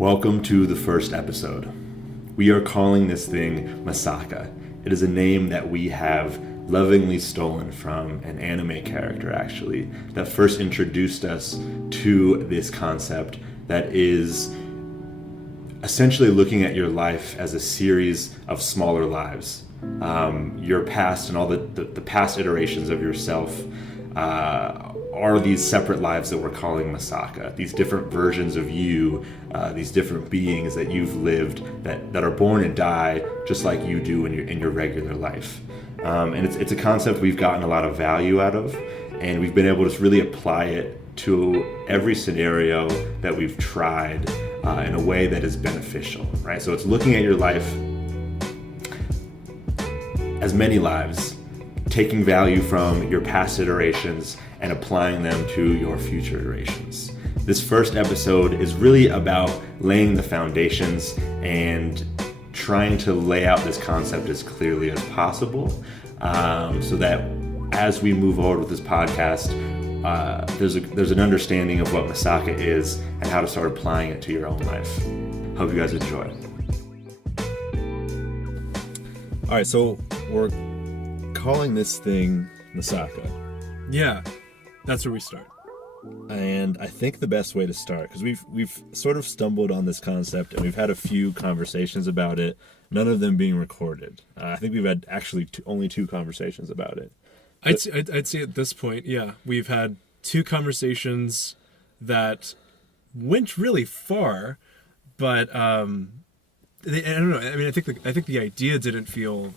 Welcome to the first episode. We are calling this thing Misaka. It is a name that we have lovingly stolen from an anime character, actually, that first introduced us to this concept that is essentially looking at your life as a series of smaller lives. Your past and all the past iterations of yourself are these separate lives that we're calling Misaka. These different versions of you, these different beings that you've lived that are born and die just like you do in your regular life. And it's a concept we've gotten a lot of value out of, and we've been able to really apply it to every scenario that we've tried in a way that is beneficial, right? So it's looking at your life as many lives, taking value from your past iterations and applying them to your future iterations. This first episode is really about laying the foundations and trying to lay out this concept as clearly as possible, so that as we move forward with this podcast, there's an understanding of what Misaka is and how to start applying it to your own life. Hope you guys enjoy. All right, so we're calling this thing Misaka. Yeah, that's where we start. And I think the best way to start, because we've sort of stumbled on this concept and we've had a few conversations about it, none of them being recorded. I think we've had actually only two conversations about it. I'd say at this point, yeah, we've had two conversations that went really far, but I don't know. I mean, I think the idea didn't feel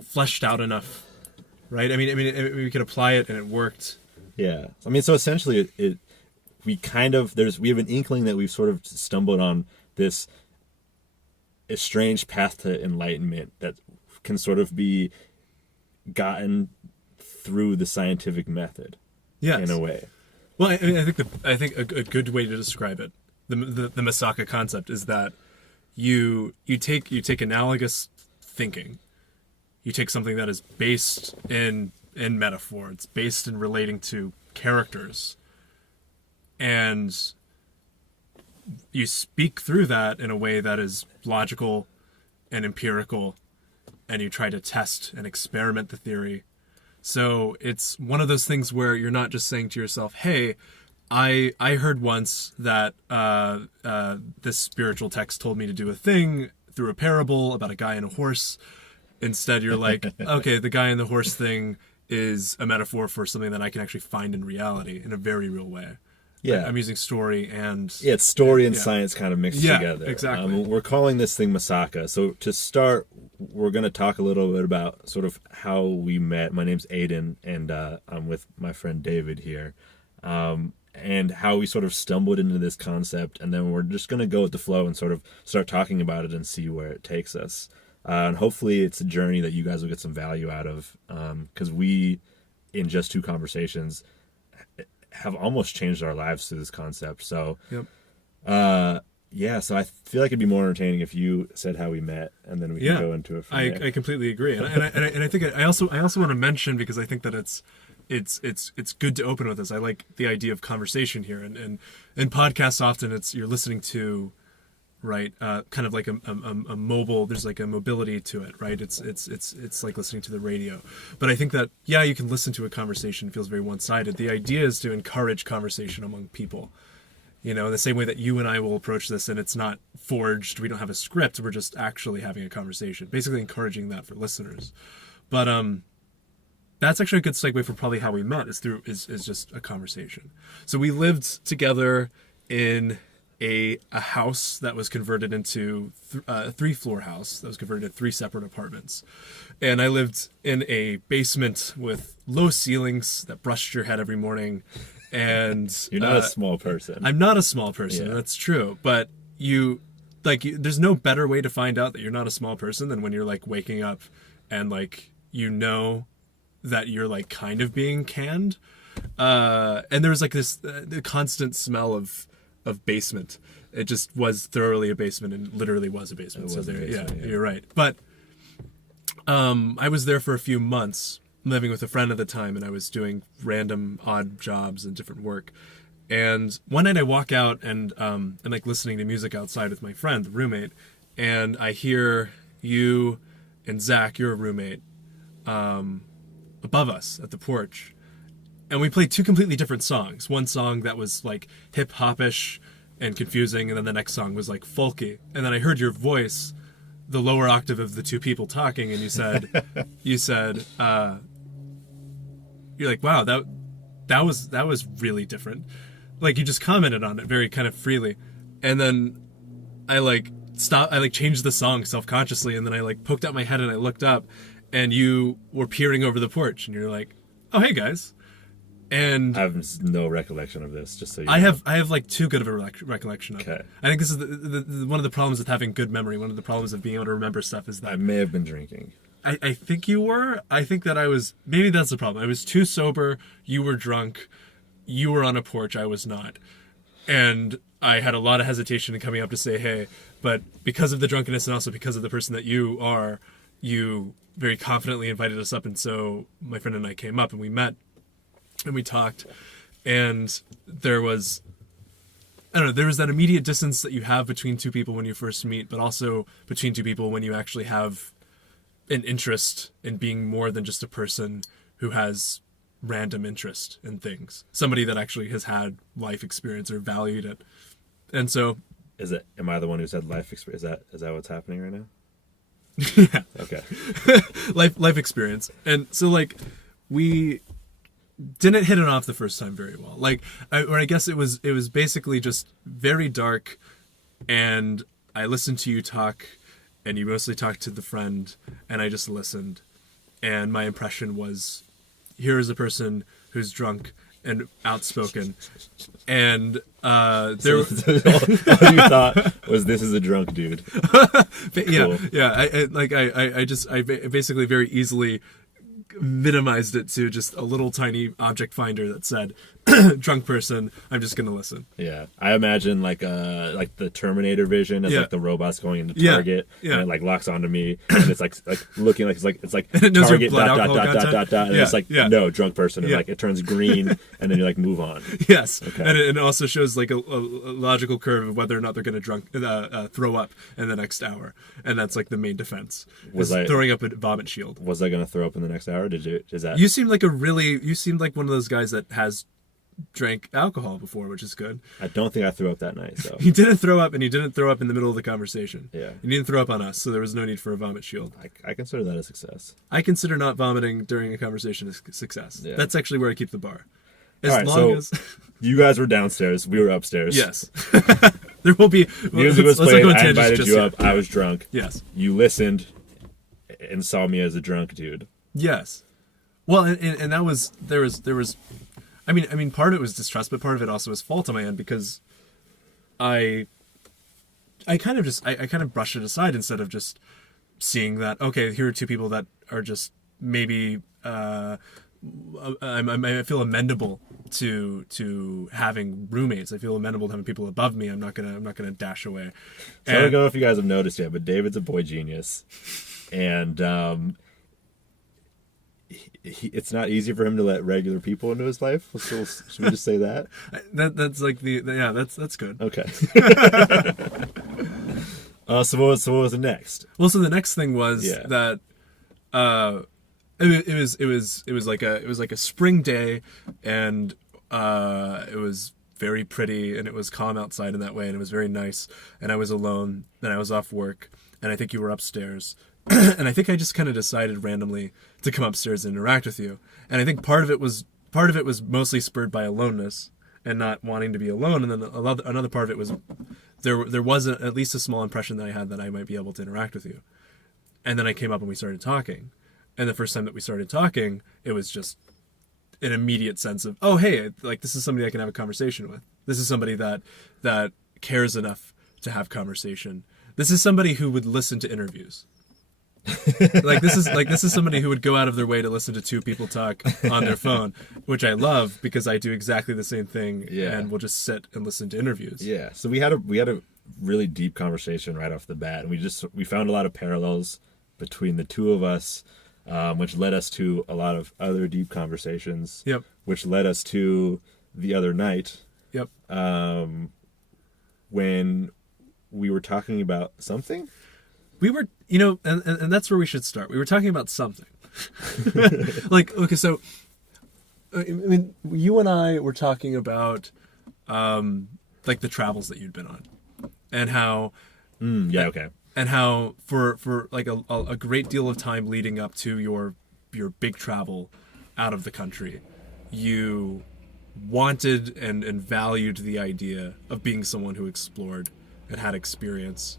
fleshed out enough, right? I mean, we could apply it and it worked. Yeah. I mean, so essentially we have an inkling that we've sort of stumbled on this estranged path to enlightenment that can sort of be gotten through the scientific method. Yes. In a way. Well, I think a good way to describe it, the Misaka concept, is that you take analogous thinking. You take something that is based in metaphor, it's based in relating to characters, and you speak through that in a way that is logical and empirical, and you try to test and experiment the theory. So it's one of those things where you're not just saying to yourself, hey, I heard once that this spiritual text told me to do a thing through a parable about a guy and a horse. Instead, you're like, okay, the guy and the horse thing is a metaphor for something that I can actually find in reality in a very real way. Yeah. I'm using story and... Yeah, it's story and science kind of mixed together. Yeah, exactly. We're calling this thing Misaka. So to start, we're going to talk a little bit about sort of how we met. My name's Aiden, and I'm with my friend David here. And how we sort of stumbled into this concept, and then we're just going to go with the flow and sort of start talking about it and see where it takes us. And hopefully it's a journey that you guys will get some value out of, because we, in just two conversations, have almost changed our lives through this concept. So, so I feel like it'd be more entertaining if you said how we met, and then we can go into it from there. I completely agree, and I think I also want to mention, because I think that it's good to open with this. I like the idea of conversation here, and in podcasts often you're listening to, right, kind of like a mobile. There's like a mobility to it, right? It's like listening to the radio. But I think that you can listen to a conversation, it feels very one-sided. The idea is to encourage conversation among people. You know, the same way that you and I will approach this, and it's not forged. We don't have a script. We're just actually having a conversation, basically encouraging that for listeners. But that's actually a good segue for probably how we met. Is just a conversation. So we lived together in a house that was converted into a 3-floor house that was converted into 3 separate apartments. And I lived in a basement with low ceilings that brushed your head every morning. And you're not a small person. I'm not a small person. Yeah. That's true. But there's no better way to find out that you're not a small person than when you're like waking up and like, you know, that you're like kind of being canned. And there was like this the constant smell of basement. It just was thoroughly a basement, and literally was a basement. You're right. But I was there for a few months, living with a friend at the time, and I was doing random odd jobs and different work. And one night I walk out and like listening to music outside with my friend, the roommate, and I hear you and Zach, your roommate, above us at the porch. And we played two completely different songs. One song that was like hip hopish and confusing, and then the next song was like folky. And then I heard your voice, the lower octave of the two people talking, and you said, you're like, wow, that was really different. Like, you just commented on it very kind of freely. And then I changed the song self-consciously, and then I like poked out my head and I looked up, and you were peering over the porch, and you're like, oh, hey guys. And I have no recollection of this, just so you I know. have like too good of a recollection of it. I think this is the one of the problems with having good memory. One of the problems of being able to remember stuff is that I may have been drinking. I think you were. I think that I was. Maybe that's the problem. I was too sober. You were drunk. You were on a porch. I was not. And I had a lot of hesitation in coming up to say, hey, but because of the drunkenness and also because of the person that you are, you very confidently invited us up. And so my friend and I came up and we met and we talked. And there was, I don't know, there was that immediate distance that you have between two people when you first meet, but also between two people when you actually have an interest in being more than just a person who has random interest in things. Somebody that actually has had life experience or valued it. And so, am I the one who said life experience? Is that what's happening right now? Yeah. Okay. life experience. And so like we didn't hit it off the first time very well. Like I guess it was basically just very dark, and I listened to you talk, and you mostly talked to the friend, and I just listened. And my impression was, here is a person who's drunk and outspoken. And all you thought was, this is a drunk dude. Yeah, cool. Yeah. I basically very easily minimized it to just a little tiny object finder that said, drunk person, I'm just gonna listen. Yeah, I imagine like the Terminator vision as like the robots going into Target, and it like locks onto me, and it's like looking like it's like and it knows Target your blood dot, and it's like no drunk person, and like it turns green, and then you like move on. Yes, okay. And it also shows like a logical curve of whether or not they're gonna throw up in the next hour, and that's like the main defense. Was throwing up a vomit shield? Was I gonna throw up in the next hour? You seemed like one of those guys that has drank alcohol before, which is good. I don't think I threw up that night. So you didn't throw up, and you didn't throw up in the middle of the conversation. Yeah, you didn't throw up on us, so there was no need for a vomit shield. I consider that a success. I consider not vomiting during a conversation a success. Yeah. That's actually where I keep the bar. You guys were downstairs, we were upstairs. Yes. There will be. Music was playing. I invited you up. I was drunk. Yes. You listened and saw me as a drunk dude. Yes. Well, and that was there was. I mean, part of it was distrust, but part of it also was fault on my end, because I kind of brushed it aside instead of just seeing that, okay, here are two people that are just maybe I feel amenable to having roommates. I feel amenable to having people above me. I'm not gonna dash away. So I don't know if you guys have noticed yet, but David's a boy genius, and it's not easy for him to let regular people into his life. Should we just say that? That's like that's good. Okay. So what was the next? Well, so the next thing was that it was like a spring day, and it was very pretty, and it was calm outside in that way, and it was very nice. And I was alone, and I was off work, and I think you were upstairs. And I think I just kind of decided randomly to come upstairs and interact with you. And I think part of it was mostly spurred by aloneness and not wanting to be alone. And then another part of it was there was at least a small impression that I had that I might be able to interact with you. And then I came up and we started talking. And the first time that we started talking, it was just an immediate sense of, oh, hey, like this is somebody I can have a conversation with. This is somebody that cares enough to have conversation. This is somebody who would listen to interviews. This is somebody who would go out of their way to listen to two people talk on their phone, which I love because I do exactly the same thing, and we'll just sit and listen to interviews. Yeah. So we had a really deep conversation right off the bat, and we found a lot of parallels between the two of us, which led us to a lot of other deep conversations. Yep. Which led us to the other night. Yep. When we were talking about something. We were, and that's where we should start. We were talking about something. Like, okay, so, I mean, you and I were talking about, like, the travels that you'd been on. And how... Okay. And how, for like, a great deal of time leading up to your big travel out of the country, you wanted and valued the idea of being someone who explored and had experience.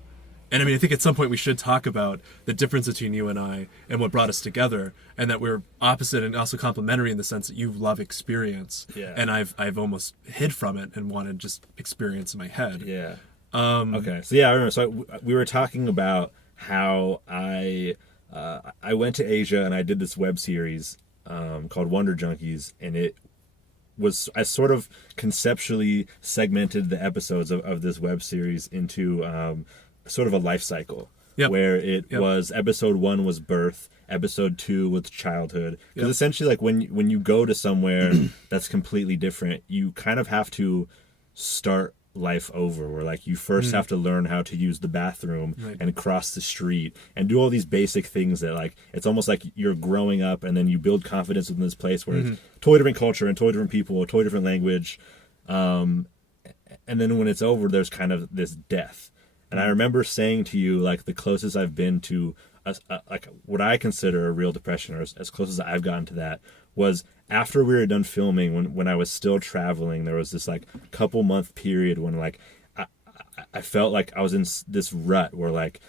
And I mean, I think at some point we should talk about the difference between you and I and what brought us together, and that we're opposite and also complementary in the sense that you love experience. Yeah. And I've almost hid from it and wanted just experience in my head. Yeah. Okay. So yeah, I remember. So we were talking about how I went to Asia and I did this web series called Wonder Junkies, and I sort of conceptually segmented the episodes of this web series into sort of a life cycle. Yep. Where it was episode 1 was birth, episode 2 was childhood. Because essentially, like when you go to somewhere that's completely different, you kind of have to start life over, where like you first have to learn how to use the bathroom and cross the street and do all these basic things that, like, it's almost like you're growing up, and then you build confidence within this place where it's totally different culture and totally different people, totally different language, and then when it's over, there's kind of this death. And I remember saying to you, like, the closest I've been to like what I consider a real depression, or as close as I've gotten to that, was after we were done filming, when I was still traveling. There was this like couple month period when like I felt like I was in this rut where like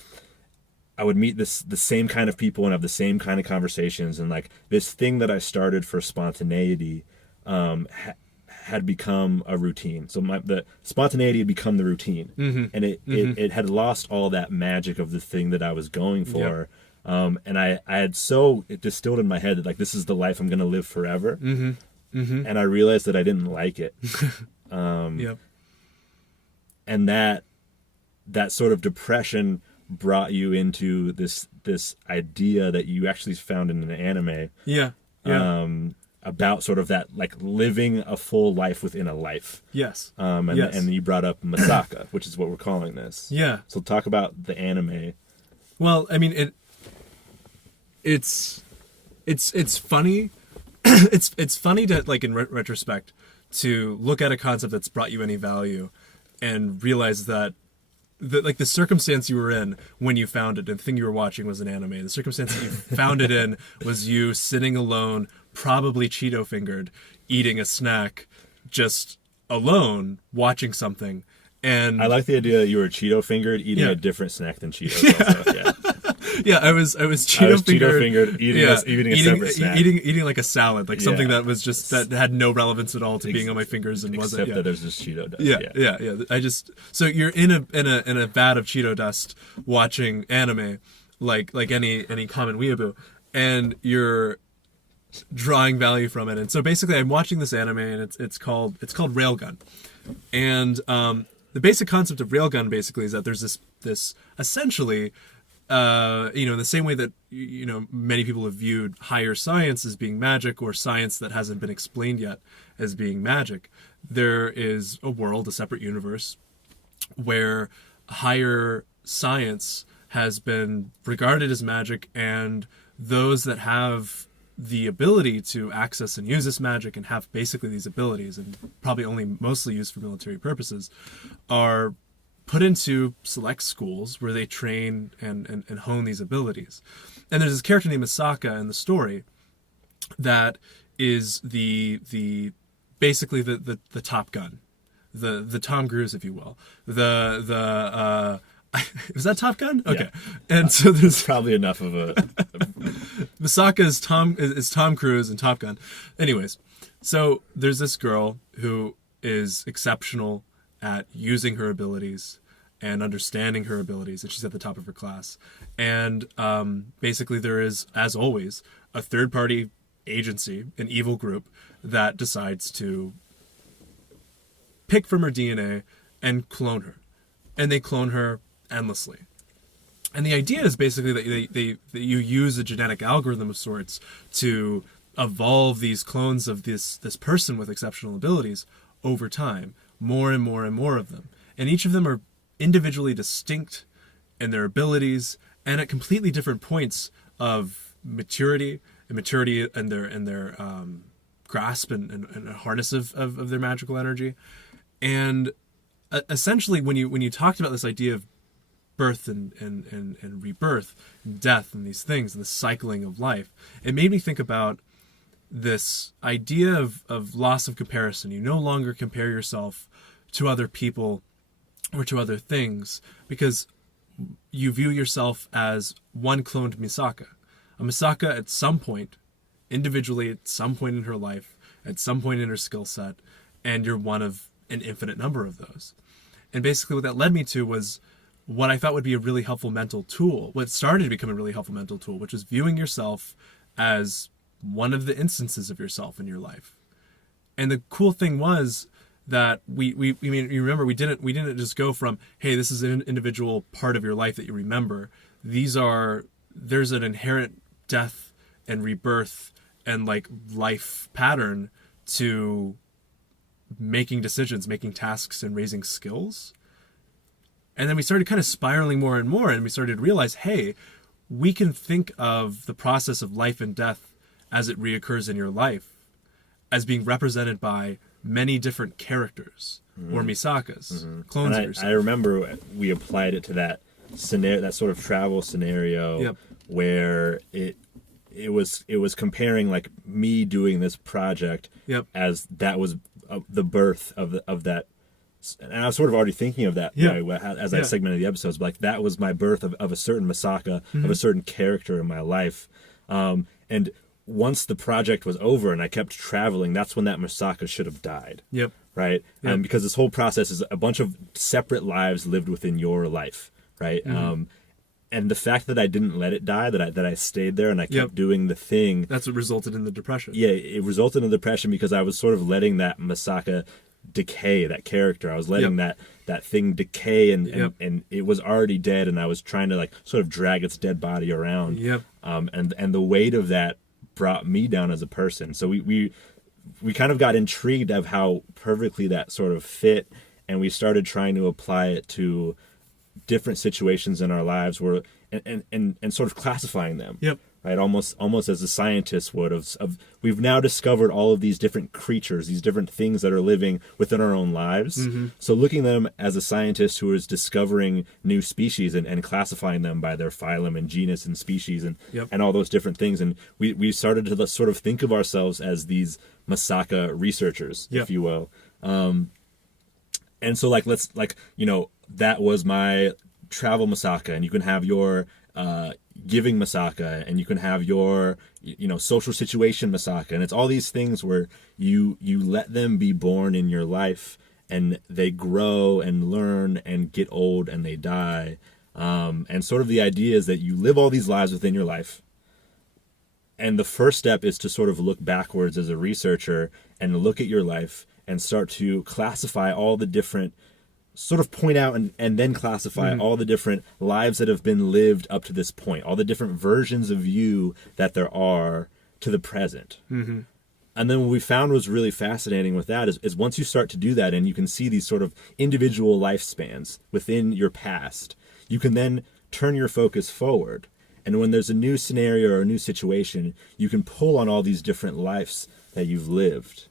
I would meet the same kind of people and have the same kind of conversations, and like this thing that I started for spontaneity had become a routine. So the spontaneity had become the routine, and it had lost all that magic of the thing that I was going for. And I had it distilled in my head that like this is the life I'm going to live forever. And I realized that I didn't like it. And that sort of depression brought you into this idea that you actually found in an anime. About sort of that, like, living a full life within a life. Yes. And you brought up Misaka, which is what we're calling this. Yeah. So talk about the anime. Well, I mean, it's funny. it's funny to, like, in retrospect, to look at a concept that's brought you any value and realize that the circumstance you were in when you found it, and the thing you were watching was an anime. The circumstance that you found it in was you sitting alone, probably Cheeto fingered, eating a snack, just alone, watching something. And I like the idea that you were Cheeto fingered eating a different snack than Cheetos. Also. I was Cheeto fingered eating a separate snack. Eating like a salad, like something that was just that had no relevance at all to being on my fingers and wasn't. Except that there's just Cheeto dust. Yeah. So you're in a vat of Cheeto dust watching anime, like any common weeaboo, and you're drawing value from it. And so basically, I'm watching this anime, and it's called Railgun, and the basic concept of Railgun basically is that there's this essentially. In the same way that, many people have viewed higher science as being magic, or science that hasn't been explained yet as being magic, there is a world, a separate universe, where higher science has been regarded as magic, and those that have the ability to access and use this magic and have basically these abilities, and probably only mostly used for military purposes, are put into select schools where they train and hone these abilities. And there's this character named Misaka in the story that is the basically the Top Gun, the Tom Cruise, if you will. Was that Top Gun? Okay. Yeah. And so there's probably enough of a Misaka is Tom Cruise and Top Gun. Anyways, so there's this girl who is exceptional at using her abilities and understanding her abilities, and she's at the top of her class. And basically there is, as always, a third-party agency, an evil group, that decides to pick from her DNA and clone her. And they clone her endlessly. And the idea is basically that you use a genetic algorithm of sorts to evolve these clones of this person with exceptional abilities over time, more and more and more of them. And each of them are individually distinct in their abilities and at completely different points of maturity and their grasp and harness of their magical energy. And essentially, when you talked about this idea of birth and rebirth, and death, and these things, and the cycling of life, it made me think about this idea of loss of comparison. You no longer compare yourself to other people or to other things because you view yourself as one cloned Misaka. A Misaka at some point, individually, at some point in her life, at some point in her skill set, and you're one of an infinite number of those. And basically what that led me to was what I thought would be a really helpful mental tool, what started to become a really helpful mental tool, which is viewing yourself as one of the instances of yourself in your life. And the cool thing was that we remember we didn't just go from, hey, this is an individual part of your life that you remember. There's an inherent death and rebirth and like life pattern to making decisions, making tasks, and raising skills. And then we started kind of spiraling more and more, and we started to realize, hey, we can think of the process of life and death as it reoccurs in your life as being represented by many different characters or Misakas, clones of yourself. I remember we applied it to that scenario, that sort of travel scenario, where it was comparing like me doing this project as that was the birth of that. And I was sort of already thinking of that as I segmented the episodes, but like that was my birth of a certain Misaka, of a certain character in my life. And once the project was over and I kept traveling, that's when that Misaka should have died. Yep. Right? Yep. Because this whole process is a bunch of separate lives lived within your life. Right? And the fact that I didn't let it die, that I stayed there and I kept doing the thing. That's what resulted in the depression. Yeah, it resulted in the depression because I was sort of letting that Misaka decay, that character. I was letting that thing decay and it was already dead, and I was trying to like sort of drag its dead body around. And the weight of that brought me down as a person. So we kind of got intrigued of how perfectly that sort of fit, and we started trying to apply it to different situations in our lives where and sort of classifying them. Right, almost as a scientist would of we've now discovered all of these different creatures, these different things that are living within our own lives. So looking at them as a scientist who is discovering new species and classifying them by their phylum and genus and species and all those different things. And we started to sort of think of ourselves as these Misaka researchers, if you will. And so that was my travel Misaka, and you can have your giving Misaka, and you can have your social situation Misaka, and it's all these things where you let them be born in your life, and they grow and learn and get old and they die, and sort of the idea is that you live all these lives within your life, and the first step is to sort of look backwards as a researcher and look at your life and start to classify all the different, sort of point out and then classify all the different lives that have been lived up to this point, all the different versions of you that there are to the present. And then what we found was really fascinating with that is once you start to do that and you can see these sort of individual lifespans within your past, you can then turn your focus forward. And when there's a new scenario or a new situation, you can pull on all these different lives that you've lived.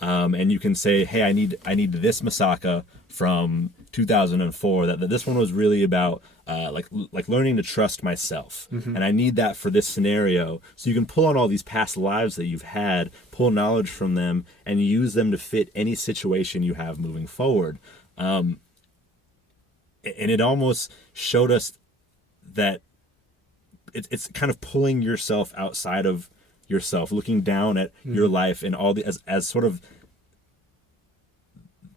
And you can say, hey, I need this Misaka from 2004. That this one was really about like learning to trust myself, and I need that for this scenario. So you can pull on all these past lives that you've had, pull knowledge from them, and use them to fit any situation you have moving forward. And it almost showed us that it's kind of pulling yourself outside of yourself, looking down at your life and all the as sort of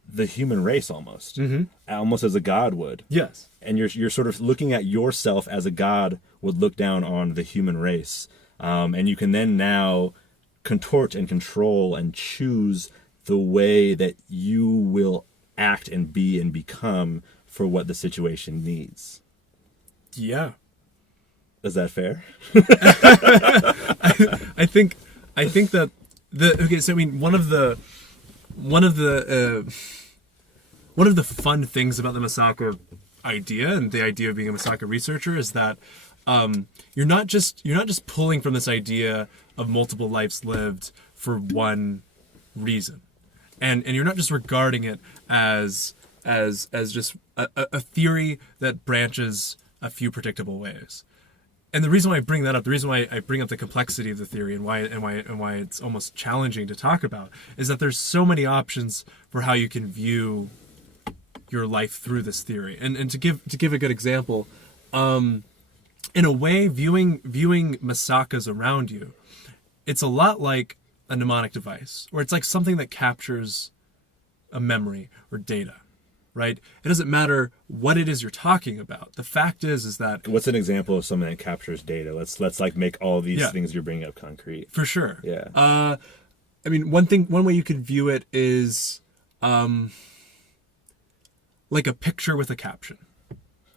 the human race almost as a god would. Yes. And you're sort of looking at yourself as a god would look down on the human race. And you can then now contort and control and choose the way that you will act and be and become for what the situation needs. Yeah. Is that fair? I think that one of the one of the fun things about the Misaka idea and the idea of being a Misaka researcher is that you're not just pulling from this idea of multiple lives lived for one reason, and you're not just regarding it as just a theory that branches a few predictable ways. And the reason why I bring that up, the reason why I bring up the complexity of the theory and why it's almost challenging to talk about, is that there's so many options for how you can view your life through this theory. And to give a good example, in a way, viewing Misakas around you, it's a lot like a mnemonic device, or it's like something that captures a memory or data. Right? It doesn't matter what it is you're talking about. The fact is that... What's an example of something that captures data? Let's like make all these things you're bringing up concrete. For sure. Yeah. I mean, one way you could view it is like a picture with a caption.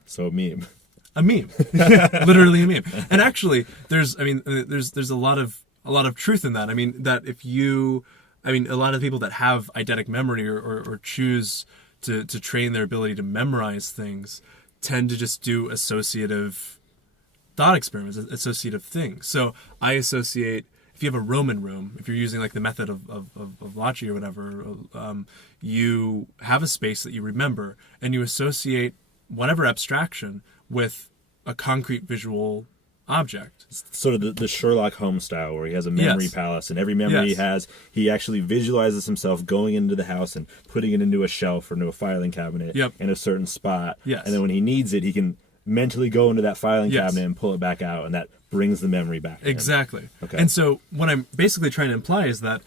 So a meme. A meme. Literally a meme. And actually, there's a lot of truth in that. I mean, that if you... I mean, a lot of people that have eidetic memory or choose... to train their ability to memorize things tend to just do associative thought experiments, associative things. So I associate, if you have a Roman room, if you're using like the method of Laci or whatever, you have a space that you remember and you associate whatever abstraction with a concrete visual object. Sort of the Sherlock Holmes style, where he has a memory palace, and every memory he has, he actually visualizes himself going into the house and putting it into a shelf or into a filing cabinet in a certain spot. Yes. And then when he needs it, he can mentally go into that filing cabinet and pull it back out, and that brings the memory back. Exactly. Okay. And so what I'm basically trying to imply is that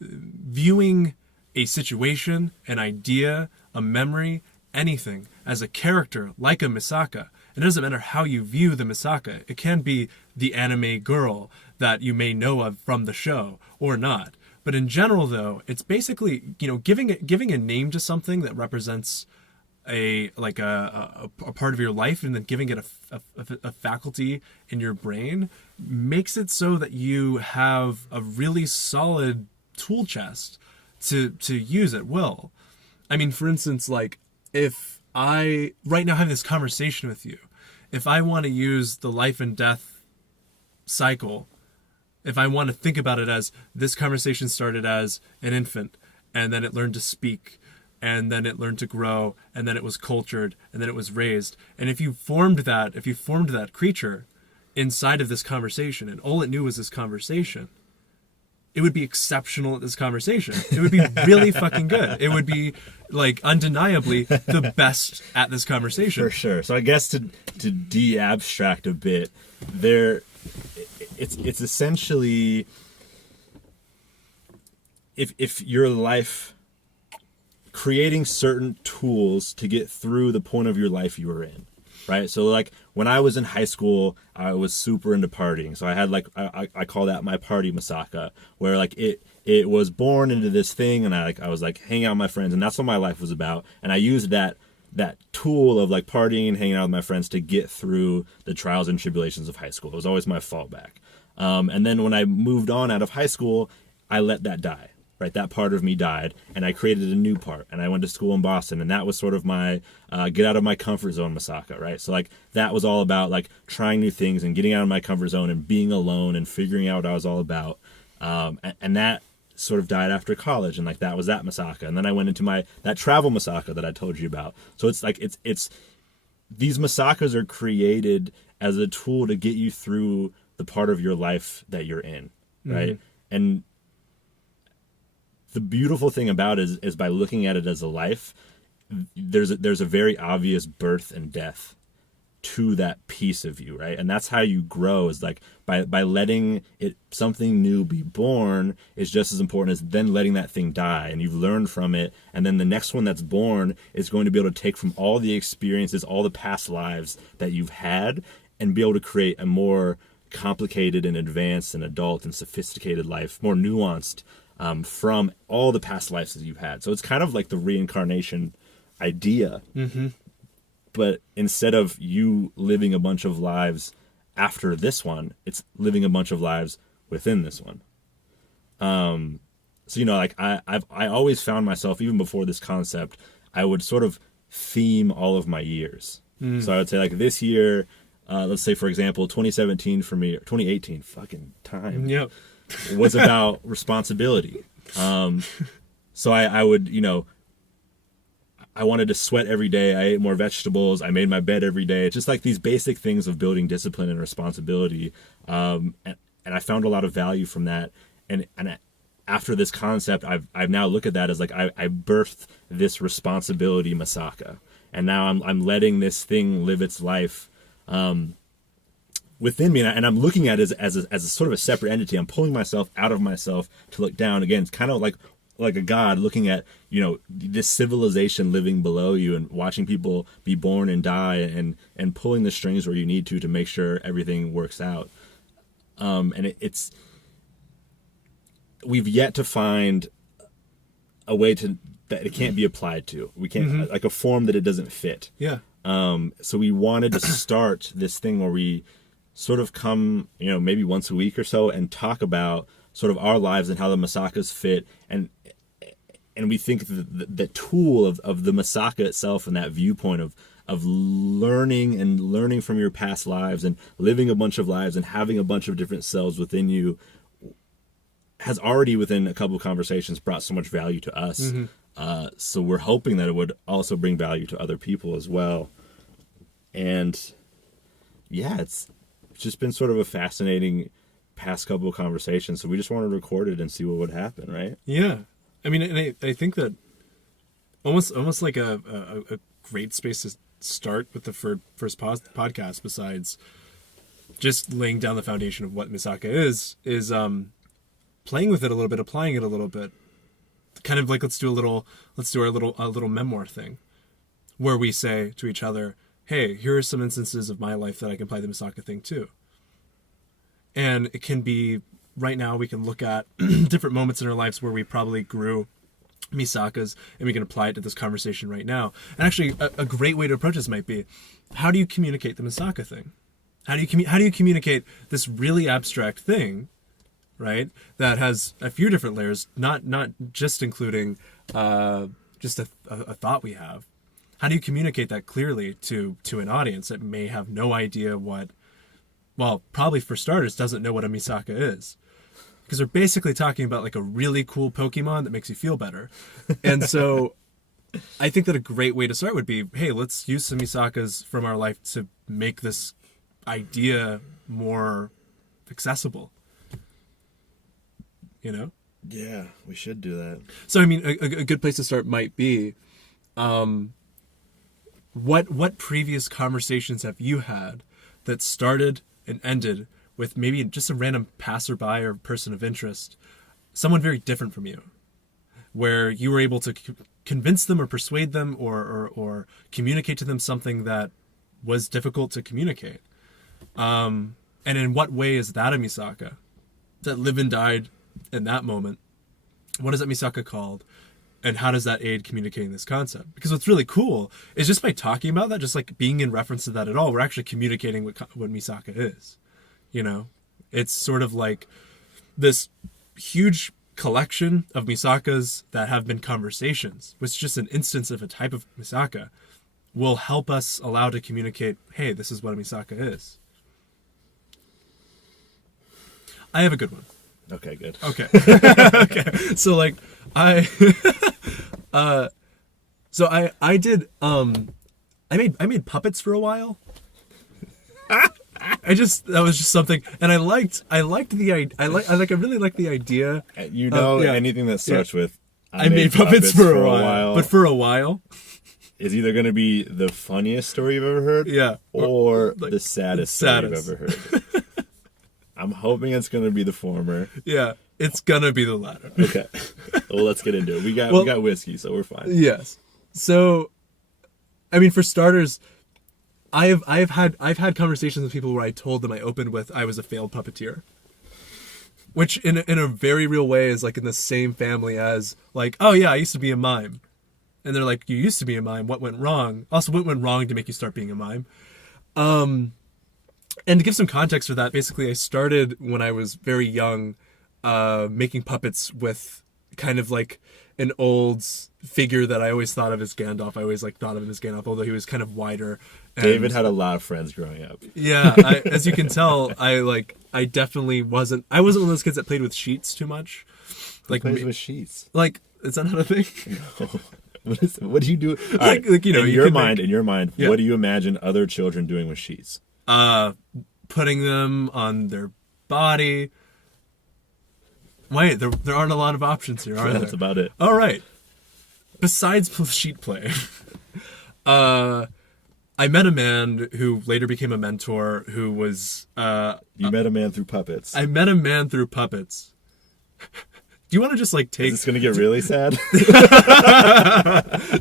viewing a situation, an idea, a memory, anything as a character like a Misaka, it doesn't matter how you view the Misaka. It can be the anime girl that you may know of from the show or not. But in general, though, it's basically, giving a name to something that represents a part of your life, and then giving it a faculty in your brain makes it so that you have a really solid tool chest to use at will. I mean, for instance, like if I right now have this conversation with you, if I want to use the life and death cycle, if I want to think about it as this conversation started as an infant, and then it learned to speak, and then it learned to grow, and then it was cultured, and then it was raised. And if you formed that creature inside of this conversation, and all it knew was this conversation, it would be exceptional at this conversation. It would be really fucking good. It would be like undeniably the best at this conversation. For sure. So I guess to de-abstract a bit, it's essentially if your life creating certain tools to get through the point of your life you were in. Right. So like when I was in high school, I was super into partying. So I had like, I call that my party Misaka, where like it was born into this thing. And I was like hanging out with my friends, and that's what my life was about. And I used that tool of like partying and hanging out with my friends to get through the trials and tribulations of high school. It was always my fallback. And then when I moved on out of high school, I let that die. Right, that part of me died, and I created a new part, and I went to school in Boston, and that was sort of my get out of my comfort zone Misaka, right? So like that was all about like trying new things and getting out of my comfort zone and being alone and figuring out what I was all about, and that sort of died after college, and like that was that Misaka, and then I went into that travel Misaka that I told you about. So it's like it's these Misakas are created as a tool to get you through the part of your life that you're in, right? Mm-hmm. And the beautiful thing about it is by looking at it as a life, there's a very obvious birth and death to that piece of you, right? And that's how you grow, is like by letting something new be born is just as important as then letting that thing die, and you've learned from it, and then the next one that's born is going to be able to take from all the experiences, all the past lives that you've had, and be able to create a more complicated and advanced and adult and sophisticated life, more nuanced, from all the past lives that you've had. So it's kind of like the reincarnation idea. Mm-hmm. But instead of you living a bunch of lives after this one, it's living a bunch of lives within this one. so like I always found myself, even before this concept, I would sort of theme all of my years. So I would say, like, this year, let's say, for example, 2017 for me, or 2018, fucking time, was about responsibility. So I would, I wanted to sweat every day. I ate more vegetables. I made my bed every day. Just like these basic things of building discipline and responsibility. And I found a lot of value from that. And after this concept, I've now looked at that as like I birthed this responsibility Misaka, and now I'm letting this thing live its life within me, and I'm looking at it as a sort of a separate entity. I'm pulling myself out of myself to look down. Again, it's kind of like a god looking at this civilization living below you and watching people be born and die and pulling the strings where you need to make sure everything works out. And it's we've yet to find a way that it can't be applied to. We can't like a form that it doesn't fit. Yeah. So we wanted to start this thing where we sort of come, maybe once a week or so, and talk about sort of our lives and how the Misakas fit, and we think the tool of the Misaka itself and that viewpoint of learning from your past lives and living a bunch of lives and having a bunch of different selves within you has already, within a couple of conversations, brought so much value to us. So we're hoping that it would also bring value to other people as well. And yeah, it's just been sort of a fascinating past couple of conversations. So we just want to record it and see what would happen, right? Yeah. I mean, and I think that almost like a great space to start with the first podcast, besides just laying down the foundation of what Misaka is playing with it a little bit, applying it a little bit. Kind of like let's do a little memoir thing, where we say to each other, hey, here are some instances of my life that I can apply the Misaka thing to. And it can be, right now we can look at different moments in our lives where we probably grew Misakas, and we can apply it to this conversation right now. And actually, a great way to approach this might be, how do you communicate the Misaka thing? How do you communicate this really abstract thing, right, that has a few different layers, not just including just a thought we have? How do you communicate that clearly to an audience that may have no idea probably for starters, doesn't know what a Misaka is? Because they're basically talking about like a really cool Pokemon that makes you feel better. And so I think that a great way to start would be, hey, let's use some Misakas from our life to make this idea more accessible. Yeah, we should do that. So, I mean, a good place to start might be, what previous conversations have you had that started and ended with maybe just a random passerby or person of interest, someone very different from you, where you were able to convince them or persuade them or communicate to them something that was difficult to communicate? And in what way is that a Misaka that lived and died in that moment? What is that Misaka called? And how does that aid communicating this concept? Because what's really cool is just by talking about that, just like being in reference to that at all, we're actually communicating what Misaka is. It's sort of like this huge collection of Misakas that have been conversations, which is just an instance of a type of Misaka, will help us allow to communicate, hey, this is what a Misaka is. I have a good one. Okay, good. Okay. Okay. So like I made puppets for a while. That was just something, and I really liked the idea. Anything that starts with I made puppets for a while. But for a while is either going to be the funniest story you've ever heard, or like the saddest story you've ever heard. I'm hoping it's going to be the former. Yeah, it's going to be the latter. Okay. Well, let's get into it. We got whiskey, so we're fine. Yes. So, I mean, for starters, I've had conversations with people where I told them I opened with I was a failed puppeteer, which in a very real way is like in the same family as like, oh yeah, I used to be a mime, and they're like, you used to be a mime. What went wrong? Also, what went wrong to make you start being a mime? And to give some context for that, basically I started when I was very young, making puppets with kind of like an old figure that I always thought of as Gandalf. I always like thought of him as Gandalf, although he was kind of wider. And, David had a lot of friends growing up. yeah, as you can tell, I definitely wasn't. I wasn't one of those kids that played with sheets too much. Like plays with sheets. Like, is that not a thing? No. What do you do? Like, you know, in your mind, yeah. what do you imagine other children doing with sheets? Putting them on their body. Wait, there aren't a lot of options here, are there? That's about it. All right. Besides sheet play, I met a man who later became a mentor who was... you met a man through puppets. I met a man through puppets. Do you want to just like take... Is this going to get really sad?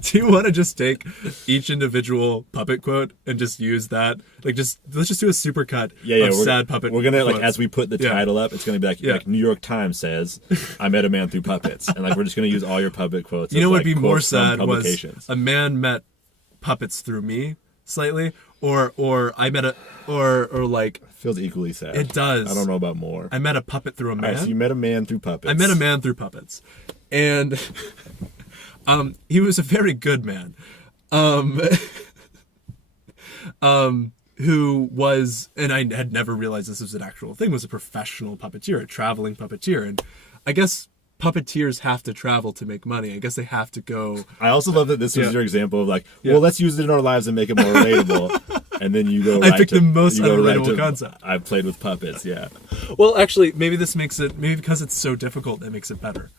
Do you want to just take each individual puppet quote and just use that? Like, let's just do a supercut of sad puppet We're going to, like, quotes. as we put the title up, it's going to be like New York Times says, I met a man through puppets. And, like, we're just going to use all your puppet quotes. You know what would like, be more sad was a man met puppets through me, slightly, or I met or like... Feels equally sad. It does. I don't know about more. I met a puppet through a man. All right, so you met a man through puppets. I met a man through puppets. And he was a very good man. Who was, and I had never realized this was an actual thing, was a professional puppeteer, a traveling puppeteer. And I guess puppeteers have to travel to make money. I guess they have to go. I also love that this was your example of like, well, let's use it in our lives and make it more relatable. And then you go. I picked the most unrelatable concept. I've played with puppets. Yeah. Well, actually, maybe because it's so difficult, it makes it better.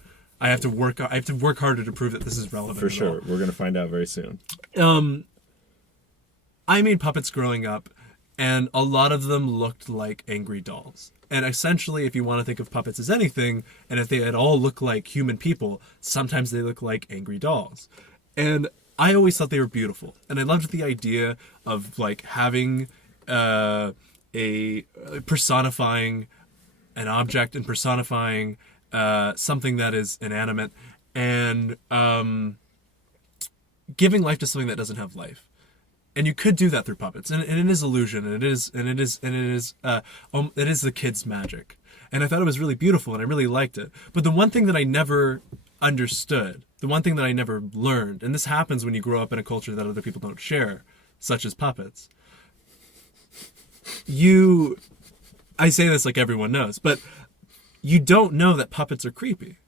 I have to work harder to prove that this is relevant. For sure, we're gonna find out very soon. I made puppets growing up, and a lot of them looked like angry dolls. And essentially, if you want to think of puppets as anything, and if they at all look like human people, sometimes they look like angry dolls. And I always thought they were beautiful. And I loved the idea of like having personifying an object and personifying something that is inanimate and giving life to something that doesn't have life. And you could do that through puppets, and it is illusion, and it is the kid's magic. And I thought it was really beautiful, and I really liked it. But the one thing that I never understood, the one thing that I never learned, and this happens when you grow up in a culture that other people don't share, such as puppets. I say this like everyone knows, but you don't know that puppets are creepy.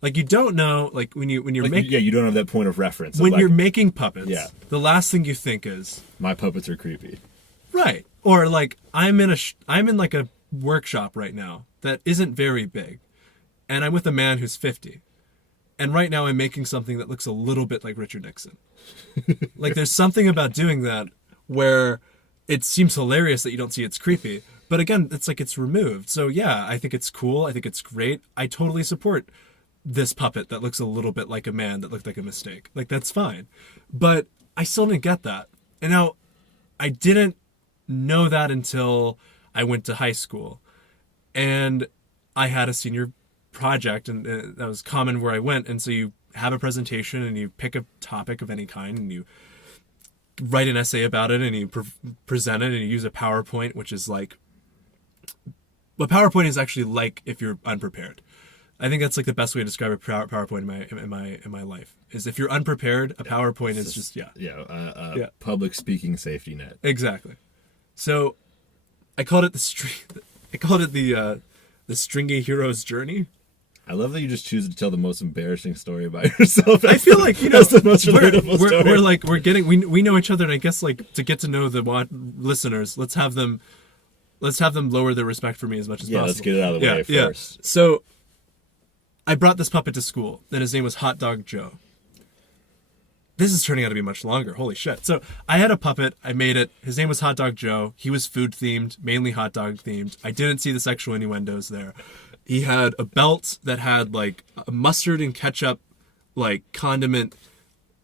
Like, you don't know, like, when you're like, making... Yeah, you don't have that point of reference. When like, you're making puppets, the last thing you think is... My puppets are creepy. Right. Or, like, I'm in like, a workshop right now that isn't very big, and I'm with a man who's 50. And right now I'm making something that looks a little bit like Richard Nixon. Like, there's something about doing that where it seems hilarious that you don't see it's creepy. But again, it's like it's removed. So, yeah, I think it's cool. I think it's great. I totally support this puppet that looks a little bit like a man that looked like a mistake. Like, that's fine. But I still didn't get that. And now, I didn't know that until I went to high school. And I had a senior project, and that was common where I went. And so you have a presentation, and you pick a topic of any kind, and you write an essay about it, and you present it, and you use a PowerPoint, which is like... What PowerPoint is actually like if you're unprepared. I think that's like the best way to describe a PowerPoint in my life. Is if you're unprepared, a PowerPoint is just public speaking safety net. Exactly. So, I called it the stringy hero's journey. I love that you just choose to tell the most embarrassing story about yourself. I feel like, you know, that's the most relatable story. We're like we know each other, and I guess like to get to know the listeners, let's have them lower their respect for me as much as possible. Let's get it out of the way first. Yeah. So, I brought this puppet to school, and his name was Hot Dog Joe. This is turning out to be much longer. Holy shit. So I had a puppet. I made it. His name was Hot Dog Joe. He was food themed, mainly hot dog themed. I didn't see the sexual innuendos there. He had a belt that had like a mustard and ketchup, like condiment.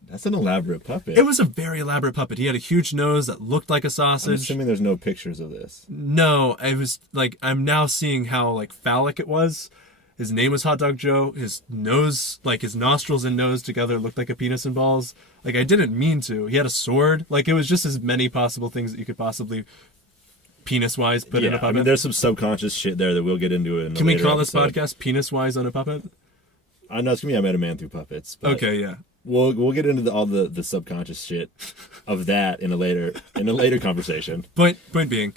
That's an elaborate puppet. It was a very elaborate puppet. He had a huge nose that looked like a sausage. I'm assuming there's no pictures of this. No, I was like, I'm now seeing how like phallic it was. His name was Hot Dog Joe. His nose, like his nostrils and nose together looked like a penis and balls. Like, I didn't mean to. He had a sword. Like, it was just as many possible things that you could possibly penis-wise put in a puppet. I mean, there's some subconscious shit there that we'll get into in Can we call episode. this podcast Penis-wise on a Puppet? I know it's gonna be I met a man through puppets. But Okay, yeah. we'll get into all the subconscious shit of that in a later conversation. Point being,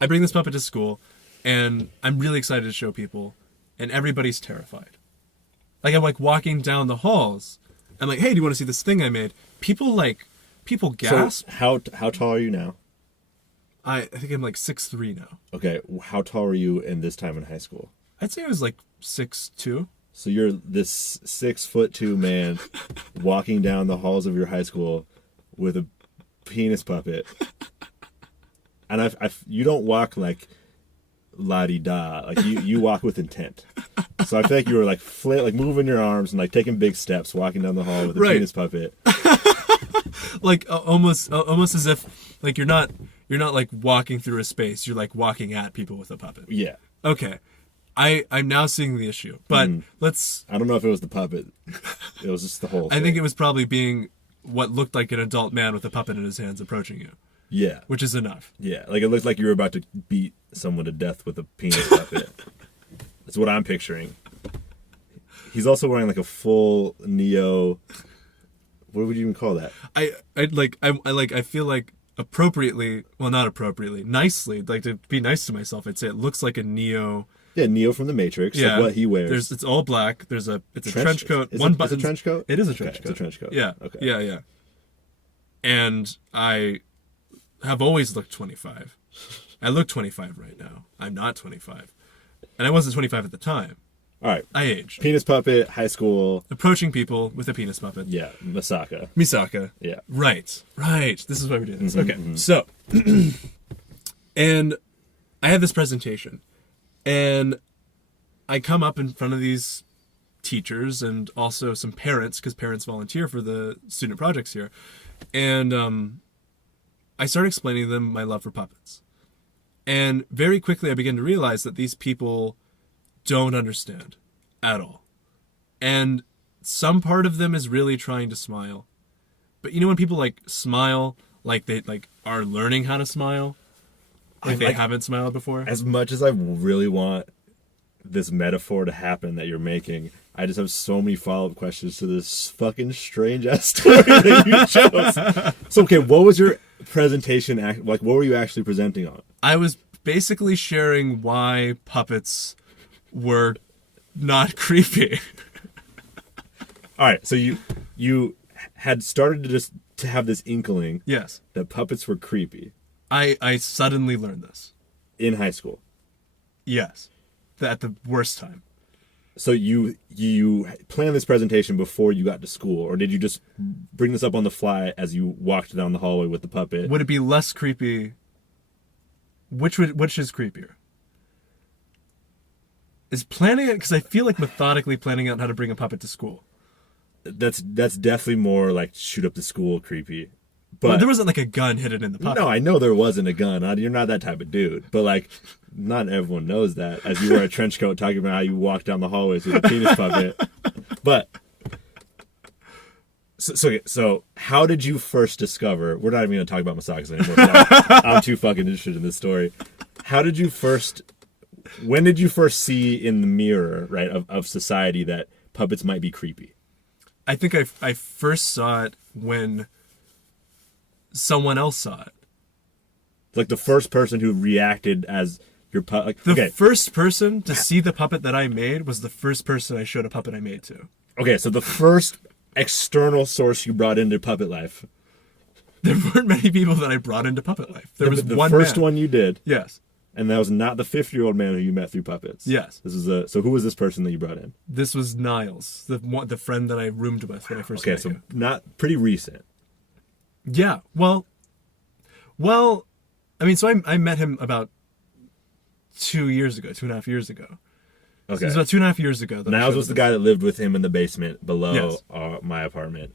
I bring this puppet to school, and I'm really excited to show people, and everybody's terrified. Like, I'm like walking down the halls. I'm like, hey, do you want to see this thing I made? People gasp. So how tall are you now? I think I'm like 6'3" now. Okay, how tall were you in this time in high school? I'd say I was like 6'2". So you're this 6'2" man walking down the halls of your high school with a penis puppet, and you don't walk like la-di-da, like you walk with intent. So I feel like you were like moving your arms and like taking big steps, walking down the hall with a penis puppet. Like almost as if like you're not like walking through a space, you're like walking at people with a puppet. Yeah. Okay. I'm now seeing the issue, but I don't know if it was the puppet. It was just the whole thing. I think it was probably being what looked like an adult man with a puppet in his hands approaching you. Yeah. Which is enough. Yeah, like it looked like you were about to beat someone to death with a penis puppet. That's what I'm picturing. He's also wearing like a full Neo. What would you even call that? I feel like appropriately, well, not appropriately, nicely, like to be nice to myself, I'd say it looks like a Neo. Yeah, Neo from the Matrix. Yeah, like what he wears. It's all black. It's a trench coat. Is it a trench coat? It is a trench coat. It's a trench coat. Yeah. Okay. Yeah. And I have always looked 25. I look 25 right now. I'm not 25, and I wasn't 25 at the time. All right. I aged. Penis puppet, high school. Approaching people with a penis puppet. Yeah, Misaka. Yeah. Right. This is why we do this. Okay. Mm-hmm. So, and I have this presentation, and I come up in front of these teachers and also some parents, because parents volunteer for the student projects here, and I start explaining to them my love for puppets. And very quickly I begin to realize that these people don't understand at all. And some part of them is really trying to smile. But you know when people like smile, like they like are learning how to smile? Like they haven't smiled before? As much as I really want this metaphor to happen that you're making, I just have so many follow-up questions to this fucking strange ass story that you chose. So okay, what was your presentation like? What were you actually presenting on? I was basically sharing why puppets were not creepy. All right, so you had started to have this inkling, yes, that puppets were creepy. I suddenly learned this in high school. Yes, at the worst time. So you planned this presentation before you got to school, or did you just bring this up on the fly as you walked down the hallway with the puppet? Would it be less creepy? Which is creepier? Is planning it, because I feel like methodically planning out how to bring a puppet to school. That's definitely more like shoot up the school creepy. But well, there wasn't like a gun hidden in the puppet. No, I know there wasn't a gun. You're not that type of dude. But like, not everyone knows that. As you wear a trench coat, talking about how you walk down the hallways with a penis puppet. But so how did you first discover? We're not even going to talk about Misakas anymore. I'm too fucking interested in this story. When did you first see in the mirror, right, of society that puppets might be creepy? I think I first saw it when someone else saw it. Like the first person who reacted as your puppet. The first person to see the puppet that I made was the first person I showed a puppet I made to. Okay, so the first external source you brought into puppet life. There weren't many people that I brought into puppet life. There was the one first man. one you did. Yes. And that was not the 50-year-old man who you met through puppets. Yes. So who was this person that you brought in? This was Niles, the friend that I roomed with when I first met you. Okay, so not pretty recent. Yeah. Well, I mean, so I met him about 2.5 years ago. Okay. So it was about 2.5 years ago. Niles was the guy that lived with him in the basement below Yes. my apartment.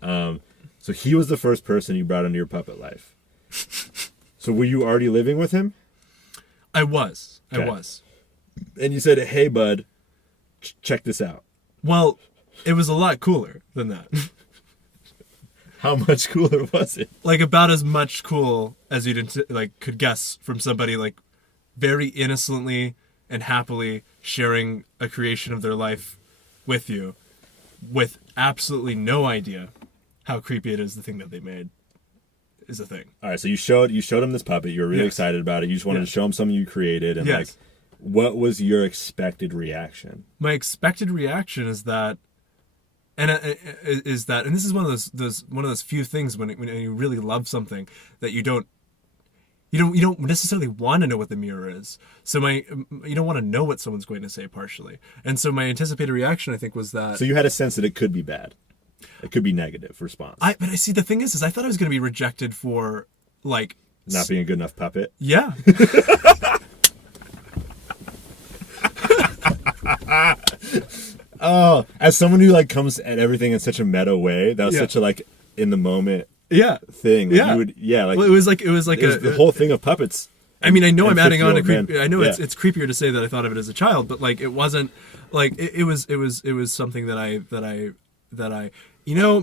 So he was the first person you brought into your puppet life. So were you already living with him? I was. Okay. I was. And you said, hey, bud, check this out. Well, it was a lot cooler than that. How much cooler was it? Like about as much cool as you could guess from somebody like very innocently and happily sharing a creation of their life with you. with absolutely no idea how creepy it is. The thing that they made is a thing. All right, so you showed him this puppet. You were really excited about it. You just wanted to show him something you created, and like, what was your expected reaction? My expected reaction is that, and this is one of those few things when you really love something that you don't necessarily want to know what the mirror is. So you don't want to know what someone's going to say partially. And so my anticipated reaction, I think, was that. So you had a sense that it could be bad. It could be negative response. But I see, the thing is I thought I was going to be rejected for like not being a good enough puppet. Yeah. Oh, as someone who like comes at everything in such a meta way, that was such a like in the moment thing. Like, well, it was like the whole thing of puppets. I mean, I know I'm adding on I know it's creepier to say that I thought of it as a child, but like it wasn't like it was something that I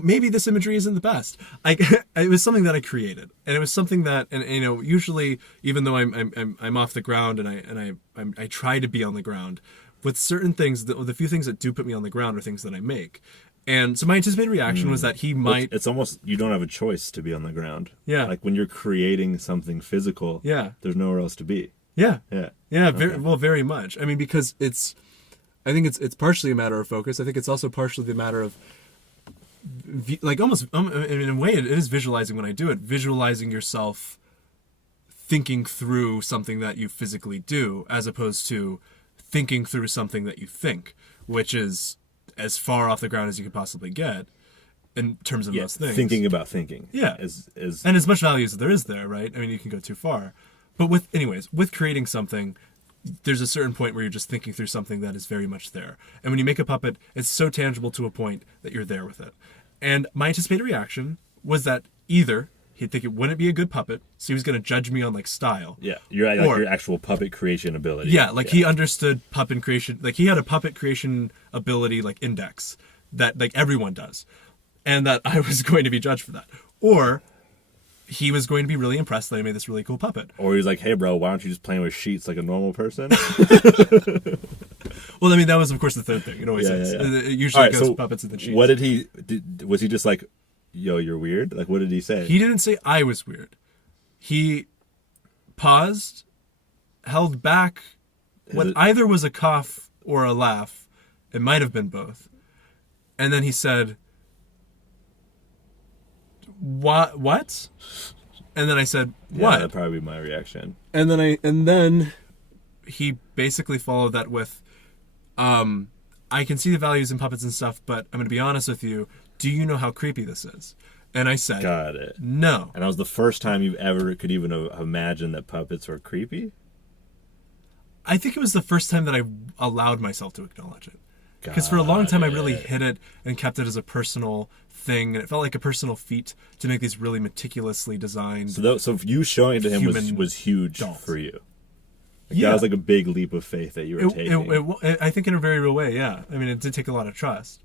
maybe this imagery isn't the best. It was something that I created, and it was something that, and usually even though I'm off the ground and I try to be on the ground, with certain things, the few things that do put me on the ground are things that I make. And so my anticipated reaction was that he might. It's almost, you don't have a choice to be on the ground. Yeah. Like when you're creating something physical. Yeah. There's nowhere else to be. Yeah. Yeah. Yeah. Very much. I mean, because I think it's partially a matter of focus. I think it's also partially the matter of, like, almost in a way it is visualizing when I do it, visualizing yourself thinking through something that you physically do, as opposed to thinking through something that you think, which is as far off the ground as you could possibly get in terms of most things. Thinking about thinking. Yeah. And as much value as there is there, right? I mean, you can go too far. But with creating something, there's a certain point where you're just thinking through something that is very much there. And when you make a puppet, it's so tangible to a point that you're there with it. And my anticipated reaction was that either he'd think it wouldn't be a good puppet, so he was going to judge me on like style. Yeah, your actual puppet creation ability. Yeah, he understood puppet creation. Like he had a puppet creation ability like index that like everyone does, and that I was going to be judged for that. Or he was going to be really impressed that I made this really cool puppet. Or he was like, "Hey, bro, why aren't you just playing with sheets like a normal person?" Well, I mean, that was of course the third thing. It always is. Yeah. It usually goes puppets and then sheets. What was he just like, "Yo, you're weird"? Like, what did he say? He didn't say I was weird. He paused, held back what either was a cough or a laugh. It might have been both. And then he said, What? And then I said, what? Yeah, that'd probably be my reaction. And then he basically followed that with, I can see the values in puppets and stuff, but I'm going to be honest with you. Do you know how creepy this is? And I said, got it. No. And that was the first time you've ever could even imagine that puppets were creepy? I think it was the first time that I allowed myself to acknowledge it. Because for a long time I really hid it and kept it as a personal thing, and it felt like a personal feat to make these really meticulously designed. So you showing it to him was huge for you. That was like a big leap of faith that you were taking. I think in a very real way, yeah. I mean, it did take a lot of trust.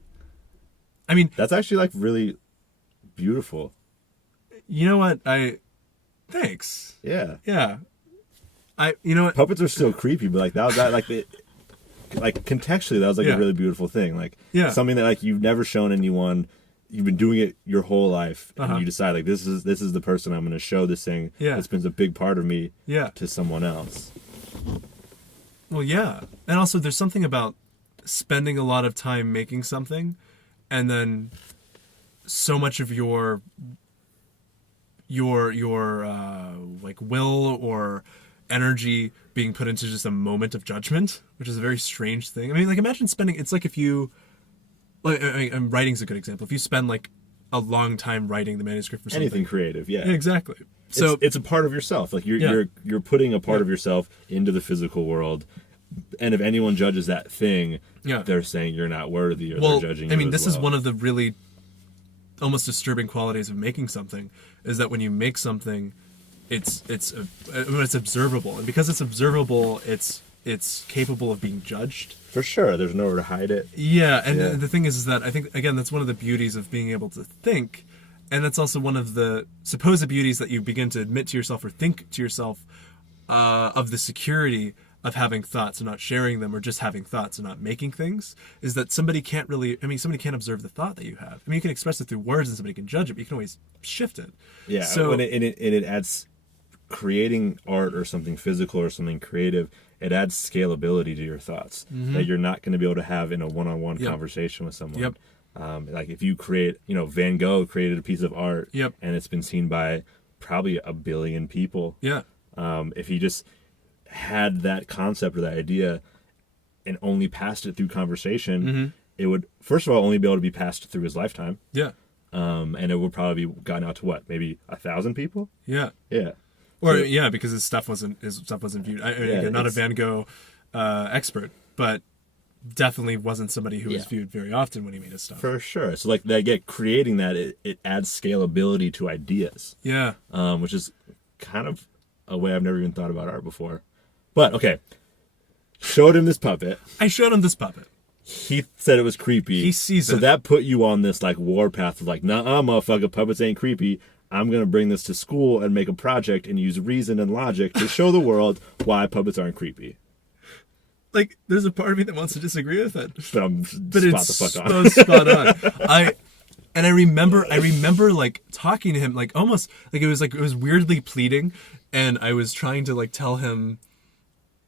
I mean, that's actually like really beautiful. You know what? Thanks. Yeah. Yeah. You know what? Puppets are still creepy, but like like contextually, that was like a really beautiful thing. Like something that like you've never shown anyone. You've been doing it your whole life, and you decide like this is the person I'm going to show this thing. Yeah. It's been a big part of me. To someone else. Well, yeah, and also there's something about spending a lot of time making something, and then so much of your like will or energy being put into just a moment of judgment, which is a very strange thing. I mean, like imagine spending. It's like if you, writing's a good example. If you spend like a long time writing the manuscript for something, anything creative, yeah, exactly. So it's a part of yourself. Like you're putting a part of yourself into the physical world, and if anyone judges that thing, they're saying you're not worthy, or they're judging you. I mean, this is one of the really almost disturbing qualities of making something, is that when you make something, it's observable, and because it's observable, it's capable of being judged. For sure, there's nowhere to hide it. Yeah, and the thing is that I think again that's one of the beauties of being able to think. And that's also one of the supposed beauties that you begin to admit to yourself or think to yourself of the security of having thoughts and not sharing them, or just having thoughts and not making things, is that somebody can't observe the thought that you have. I mean, you can express it through words and somebody can judge it, but you can always shift it. Yeah. So it adds, creating art or something physical or something creative, it adds scalability to your thoughts that you're not going to be able to have in a one-on-one conversation with someone. Yep. Like if you create, Van Gogh created a piece of art Yep. and it's been seen by probably 1 billion people. Yeah. If he just had that concept or that idea and only passed it through conversation, it would, first of all, only be able to be passed through his lifetime. Yeah. And it would probably be gotten out to what, maybe 1,000 people? Yeah. Yeah. Or So- because his stuff wasn't viewed. Yeah, Again, not a it's- Van Gogh expert, but definitely wasn't somebody who was viewed very often when he made his stuff. For sure. So like creating that, it adds scalability to ideas, Yeah. which is kind of a way I've never even thought about art before. But okay, showed him this puppet. I showed him this puppet. He said it was creepy. He sees so it. that put you on this like war path of like, nah, motherfucker, puppets ain't creepy. I'm gonna bring this to school and make a project and use reason and logic to show the world why puppets aren't creepy. Like, there's a part of me that wants to disagree with it, But I'm but spot it's the fuck on. so spot on. I remember like talking to him, like almost like it was weirdly pleading, and I was trying to like tell him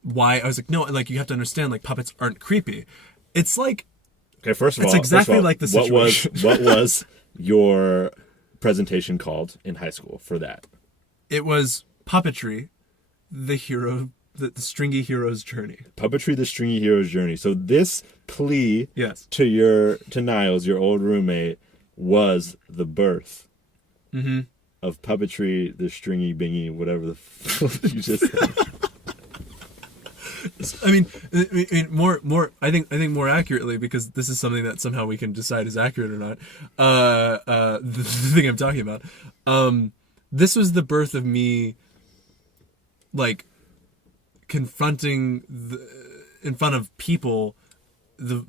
why. I was like, no, like you have to understand, like puppets aren't creepy. It's like, Okay, first of it's all, exactly like the situation. What was your presentation called in high school for that? It was puppetry, the stringy hero's journey. Puppetry, the Stringy Hero's Journey. So this plea Yes. to Niles, your old roommate, was the birth of Puppetry, the Stringy Bingy, whatever the fuck you just said. I mean, more. I think more accurately, because this is something that somehow we can decide is accurate or not. The thing I'm talking about. This was the birth of me, like, confronting in front of people the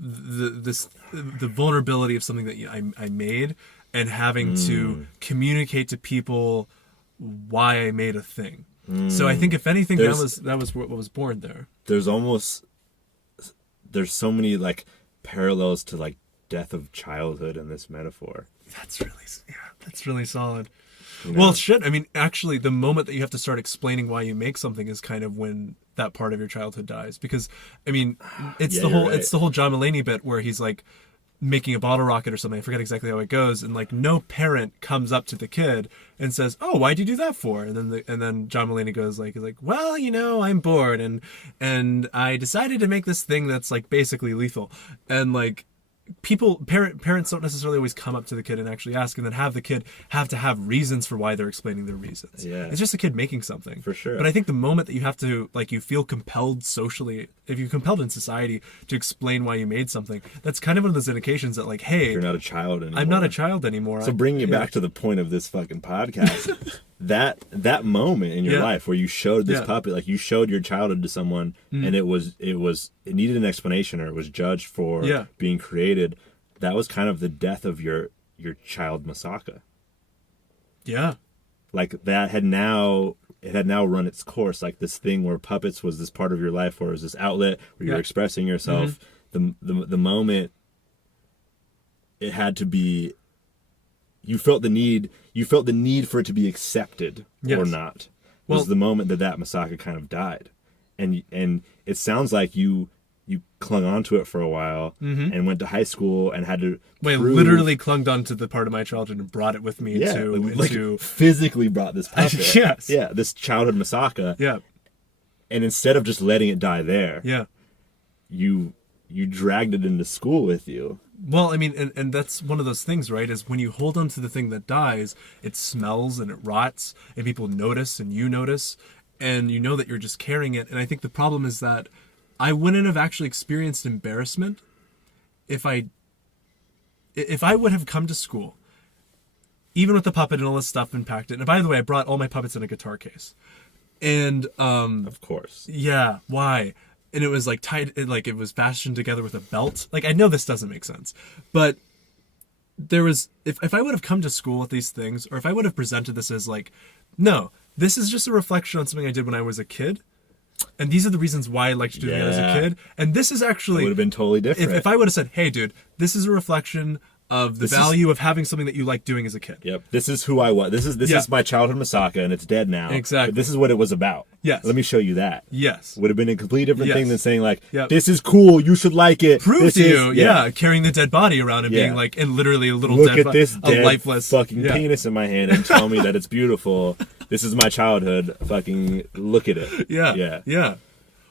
vulnerability of something that I made, and having to communicate to people why I made a thing. So I think if anything, that was what was born there. There's so many like parallels to like death of childhood in this metaphor. That's really solid. You know? Well, shit. I mean, actually, the moment that you have to start explaining why you make something is kind of when that part of your childhood dies. Because, I mean, it's the whole John Mulaney bit where he's like making a bottle rocket or something. I forget exactly how it goes, and like no parent comes up to the kid and says, "Oh, why'd you do that for?" And then John Mulaney goes like, "Well, I'm bored and I decided to make this thing that's like basically lethal." And like parents don't necessarily always come up to the kid and actually ask, and then have the kid have to have reasons for why they're explaining their reasons. Yeah. It's just a kid making something. For sure. But I think the moment that you have to, like, you feel compelled socially, if you're compelled in society to explain why you made something, that's kind of one of those indications that, like, hey, You're not a child anymore. I'm not a child anymore. So bringing it back to the point of this fucking podcast, that moment in your life where you showed this puppet, like you showed your childhood to someone, and it needed an explanation, or it was judged for being created. That was kind of the death of your child Misaka. Yeah. Like it had now run its course. Like this thing where puppets was this part of your life, or was this outlet where you're expressing yourself. The moment it had to be, you felt the need for it to be accepted or not. Was the moment that Misaka kind of died, and it sounds like you clung on to it for a while and went to high school and had to literally clung on to the part of my childhood and brought it with me into physically brought this puppet. Yes. Yeah, this childhood Misaka. Yeah. And instead of just letting it die there, you dragged it into school with you. Well, I mean, and that's one of those things, right? Is when you hold on to the thing that dies, it smells and it rots, and people notice, and you notice, and you know that you're just carrying it. And I think the problem is that I wouldn't have actually experienced embarrassment if I would have come to school, even with the puppet and all this stuff, and packed it. And by the way, I brought all my puppets in a guitar case. And of course. Yeah, why? And it was like tied, like it was fastened together with a belt. Like, I know this doesn't make sense, but there was, if I would have come to school with these things, or if I would have presented this as like, no, this is just a reflection on something I did when I was a kid, And these are the reasons why I liked doing it as a kid. And this is actually... It would have been totally different. If I would have said, hey, dude, this is a reflection of the value of having something that you like doing as a kid. Yep. This is who I was. This is my childhood Misaka, and it's dead now. Exactly. But this is what it was about. Yes. Let me show you that. Yes. Would have been a completely different thing than saying, like, Yep. this is cool, you should like it. Prove to you, carrying the dead body around and being like, and literally a little Look dead at this a dead lifeless fucking penis in my hand and tell me that it's beautiful. This is my childhood. Fucking look at it. Yeah.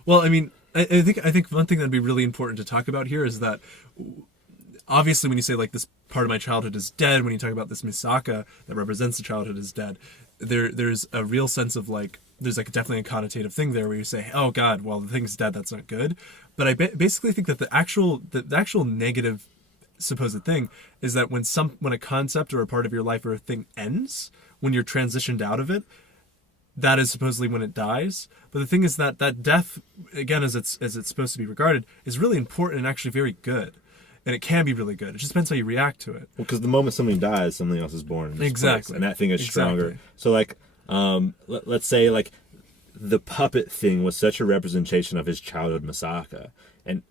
Well, I mean, I think one thing that'd be really important to talk about here is that obviously when you say like this part of my childhood is dead, when you talk about this Misaka that represents the childhood is dead, there's a real sense of like, there's like definitely a connotative thing there where you say, oh God, well the thing's dead, that's not good. But I basically think that the actual negative supposed thing is that when a concept or a part of your life or a thing ends, when you're transitioned out of it, that is supposedly when it dies. But the thing is that death, again, as it's supposed to be regarded, is really important and actually very good. And it can be really good. It just depends how you react to it. Well, because the moment something dies, something else is born. In this place, and that thing is stronger. So, like, let's say, like, the puppet thing was such a representation of his childhood Misaka. And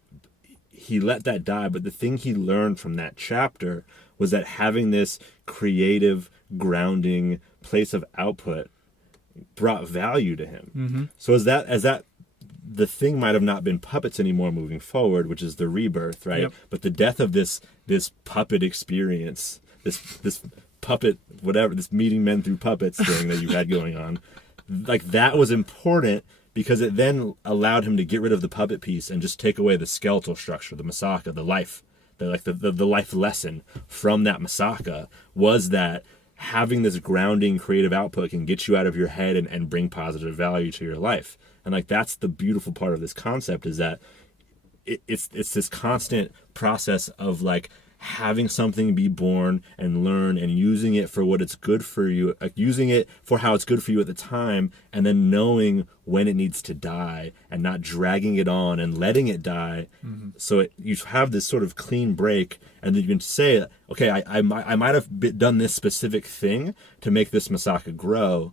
he let that die. But the thing he learned from that chapter was that having this creative, grounding place of output brought value to him. Mm-hmm. So as that the thing might have not been puppets anymore moving forward, which is the rebirth, right? Yep. But the death of this puppet experience, this puppet whatever, this meeting men through puppets thing that you had going on, like that was important because it then allowed him to get rid of the puppet piece and just take away the skeletal structure, the Misaka, the life, the life lesson from that Misaka was that having this grounding creative output can get you out of your head and bring positive value to your life. And like that's the beautiful part of this concept is that it's this constant process of like having something be born and learn and using it for what it's good for you, like using it for how it's good for you at the time, and then knowing when it needs to die and not dragging it on and letting it die. Mm-hmm. So you have this sort of clean break, and then you can say, okay, I might have done this specific thing to make this Misaka grow,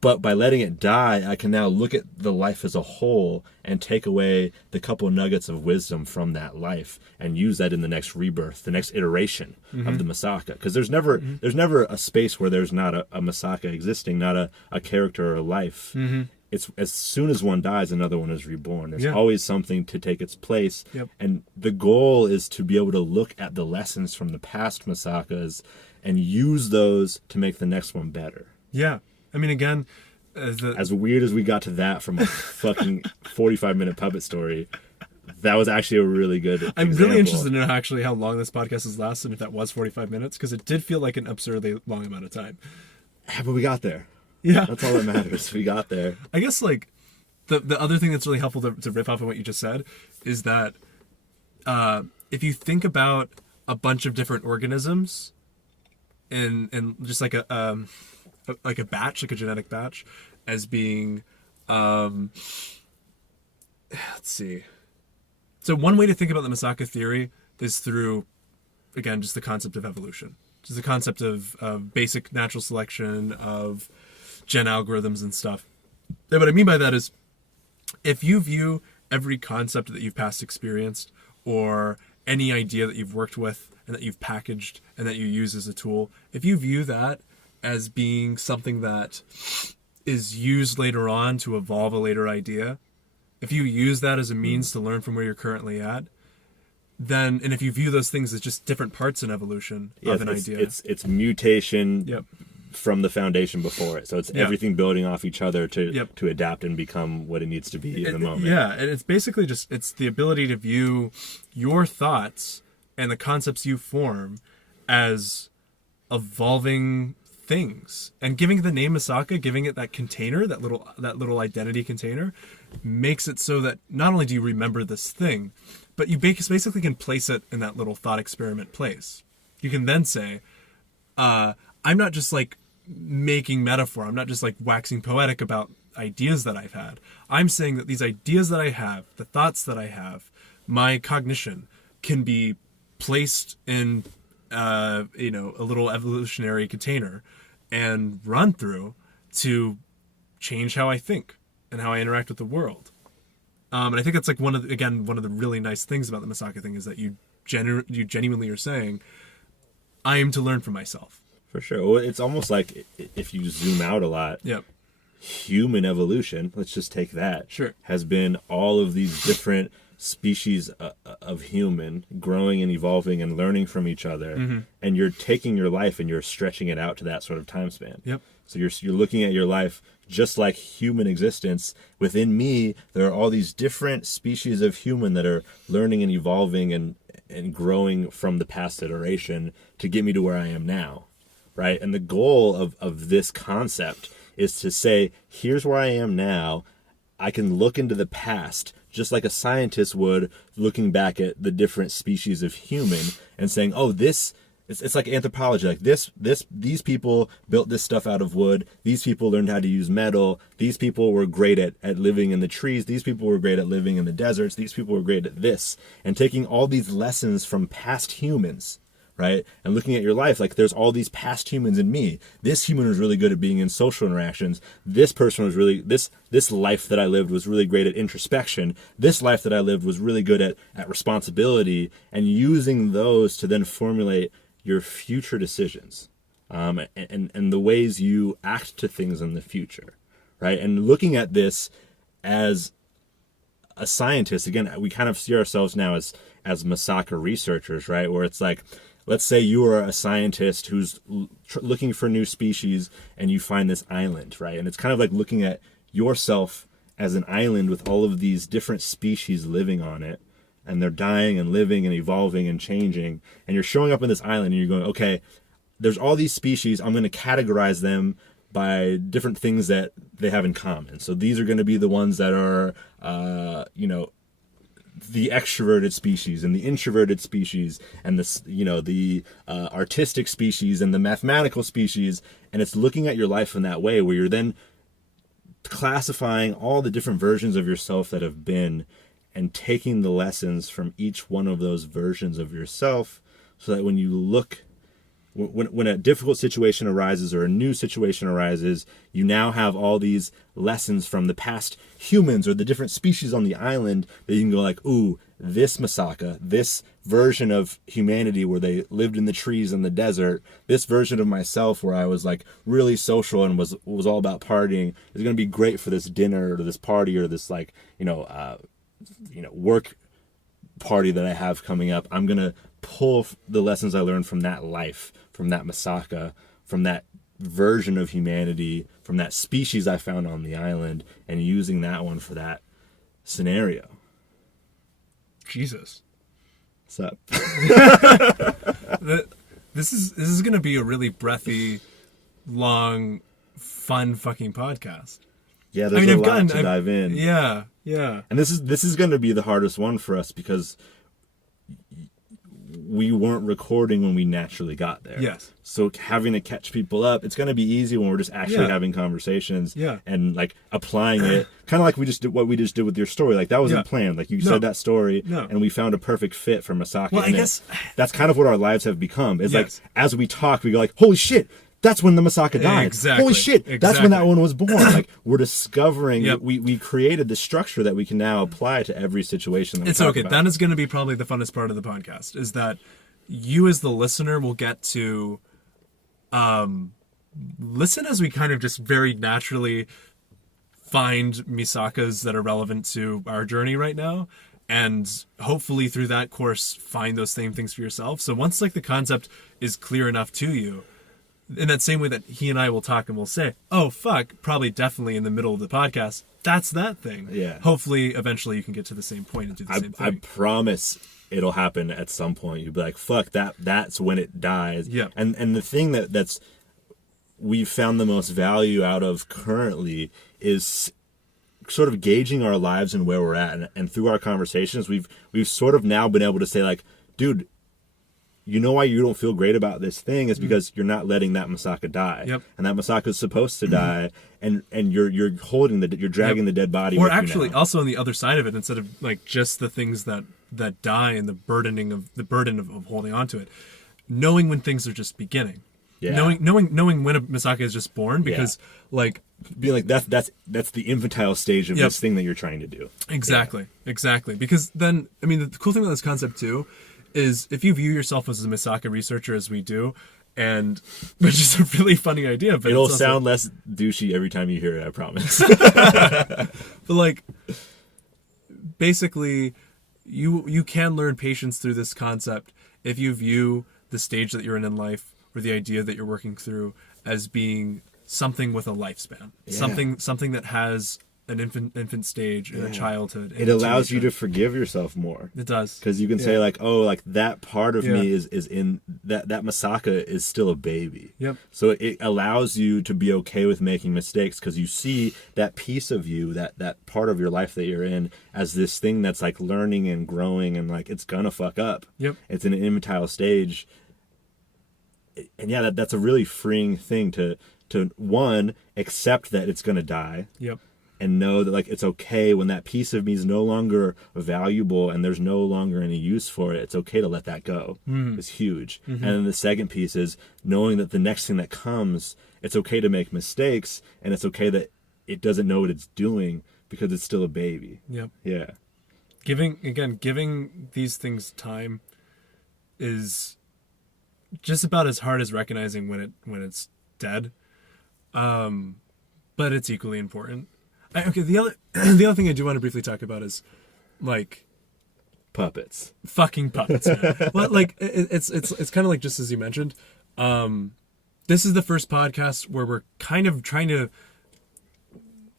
but by letting it die, I can now look at the life as a whole and take away the couple nuggets of wisdom from that life and use that in the next rebirth, the next iteration of the Misaka. Because there's never a space where there's not a Misaka existing, not a character or a life. Mm-hmm. It's as soon as one dies, another one is reborn. There's always something to take its place. Yep. And the goal is to be able to look at the lessons from the past Misakas and use those to make the next one better. Yeah. I mean, again, as weird as we got to that from a fucking 45-minute puppet story, that was actually a really good I'm example. really interested in actually how long this podcast has lasted, and if that was 45 minutes, because it did feel like an absurdly long amount of time. Yeah, but we got there. Yeah. That's all that matters. We got there. I guess, like, the other thing that's really helpful to riff off of what you just said is that if you think about a bunch of different organisms and just like a batch, like a genetic batch, as being, let's see. So one way to think about the Misaka theory is through, again, just the concept of evolution. Just the concept of basic natural selection, of gen algorithms and stuff. And what I mean by that is, if you view every concept that you've past experienced, or any idea that you've worked with and that you've packaged and that you use as a tool, if you view that as being something that is used later on to evolve a later idea, if you use that as a means to learn from where you're currently at, then, and if you view those things as just different parts in evolution of an idea. It's mutation from the foundation before it. So it's everything building off each other to adapt and become what it needs to be in the moment. Yeah, and it's basically just, it's the ability to view your thoughts and the concepts you form as evolving things, and giving the name Misaka, giving it that container, that little identity container, makes it so that not only do you remember this thing, but you basically can place it in that little thought experiment place. You can then say, I'm not just like making metaphor, I'm not just like waxing poetic about ideas that I've had. I'm saying that these ideas that I have, the thoughts that I have, my cognition can be placed in a little evolutionary container and run through to change how I think and how I interact with the world. And I think that's like one of the really nice things about the Misaka thing is that you genuinely are saying, I am to learn from myself. For sure. Well, it's almost like if you zoom out a lot, Yep. human evolution, let's just take that, Sure. has been all of these different species of human growing and evolving and learning from each other. And you're taking your life and you're stretching it out to that sort of time span. Yep. So you're looking at your life just like human existence. Within me, there are all these different species of human that are learning and evolving and growing from the past iteration to get me to where I am now, right? And the goal of this concept is to say, here's where I am now. I can look into the past just like a scientist would, looking back at the different species of human and saying, oh, it's like anthropology. Like these people built this stuff out of wood. These people learned how to use metal. These people were great at living in the trees. These people were great at living in the deserts. These people were great at this. And taking all these lessons from past humans, right? And looking at your life, like there's all these past humans in me. This human was really good at being in social interactions. This person was really, this life that I lived was really great at introspection. This life that I lived was really good at responsibility, and using those to then formulate your future decisions, and the ways you act to things in the future, right? And looking at this as a scientist, again, we kind of see ourselves now as Misaka researchers, right? Where it's like, let's say you are a scientist who's looking for new species and you find this island, right? And it's kind of like looking at yourself as an island with all of these different species living on it, and they're dying and living and evolving and changing. And you're showing up on this island and you're going, okay, there's all these species. I'm going to categorize them by different things that they have in common. So these are going to be the ones that are, the extroverted species and the introverted species and the artistic species and the mathematical species. And it's looking at your life in that way, where you're then classifying all the different versions of yourself that have been, and taking the lessons from each one of those versions of yourself, so that when you look, when a difficult situation arises or a new situation arises, you now have all these lessons from the past humans or the different species on the island that you can go like, ooh, this Misaka, this version of humanity where they lived in the trees in the desert, this version of myself where I was like really social and was all about partying is going to be great for this dinner or this party or this like, work party that I have coming up. I'm going to pull the lessons I learned from that life, from that Misaka, from that version of humanity, from that species I found on the island, and using that one for that scenario. Jesus. What's up? This is going to be a really breathy, long, fun fucking podcast. Yeah, there's a lot to dive in. Yeah. And this is going to be the hardest one for us because we weren't recording when we naturally got there. Yes. So having to catch people up, it's going to be easy when we're just actually having conversations and like applying it, kind of like we just did with your story. Like that wasn't planned. Like you said that story and we found a perfect fit for Misaka. Well, I guess that's kind of what our lives have become. It's like, as we talk, we go like, holy shit, that's when the Misaka died. Exactly. Holy shit, that's when that one was born. Like we're discovering, we created the structure that we can now apply to every situation that we talk about. That is going to be probably the funnest part of the podcast, is that you as the listener will get to listen as we kind of just very naturally find Misakas that are relevant to our journey right now, and hopefully through that course find those same things for yourself. So once like the concept is clear enough to you, in that same way that he and I will talk and we'll say, oh, fuck, probably definitely in the middle of the podcast, that's that thing. Yeah. Hopefully, eventually you can get to the same point and do the same thing. I promise it'll happen at some point. You'll be like, fuck, that's when it dies. Yeah. And the thing that's we've found the most value out of currently is sort of gauging our lives and where we're at. And through our conversations, we've sort of now been able to say like, dude, you know why you don't feel great about this thing is because you're not letting that Misaka die. Yep. And that Misaka is supposed to die, and you're holding you're dragging the dead body. Or with actually, you now. also on the other side of it, instead of like just the things that die and the burden of holding on to it, knowing when things are just beginning. knowing when a Misaka is just born, because like being like that's the infantile stage of this thing that you're trying to do. Exactly. Because then, I mean, the cool thing about this concept too is if you view yourself as a Misaka researcher, as we do, and which is a really funny idea, but it'll sound less douchey every time you hear it, I promise. But like, basically, you can learn patience through this concept if you view the stage that you're in life, or the idea that you're working through, as being something with a lifespan, something that has an infant stage and a childhood. It allows you to forgive yourself more. It does, because you can say like, oh, like that part of me is in that Misaka is still a baby. Yep. So it allows you to be okay with making mistakes, because you see that piece of you, that part of your life that you're in, as this thing that's like learning and growing, and like it's gonna fuck up. Yep. It's in an infantile stage. And that's a really freeing thing to one, accept that it's gonna die. Yep. And know that like it's okay when that piece of me is no longer valuable and there's no longer any use for it. It's okay to let that go. It's huge. And then the second piece is knowing that the next thing that comes, it's okay to make mistakes, and it's okay that it doesn't know what it's doing because it's still a baby. Yep. Yeah. Giving these things time is just about as hard as recognizing when it's dead. But it's equally important. The other thing I do want to briefly talk about is like puppets. Fucking puppets, man. Well, like it's kind of like, just as you mentioned, this is the first podcast where we're kind of trying to,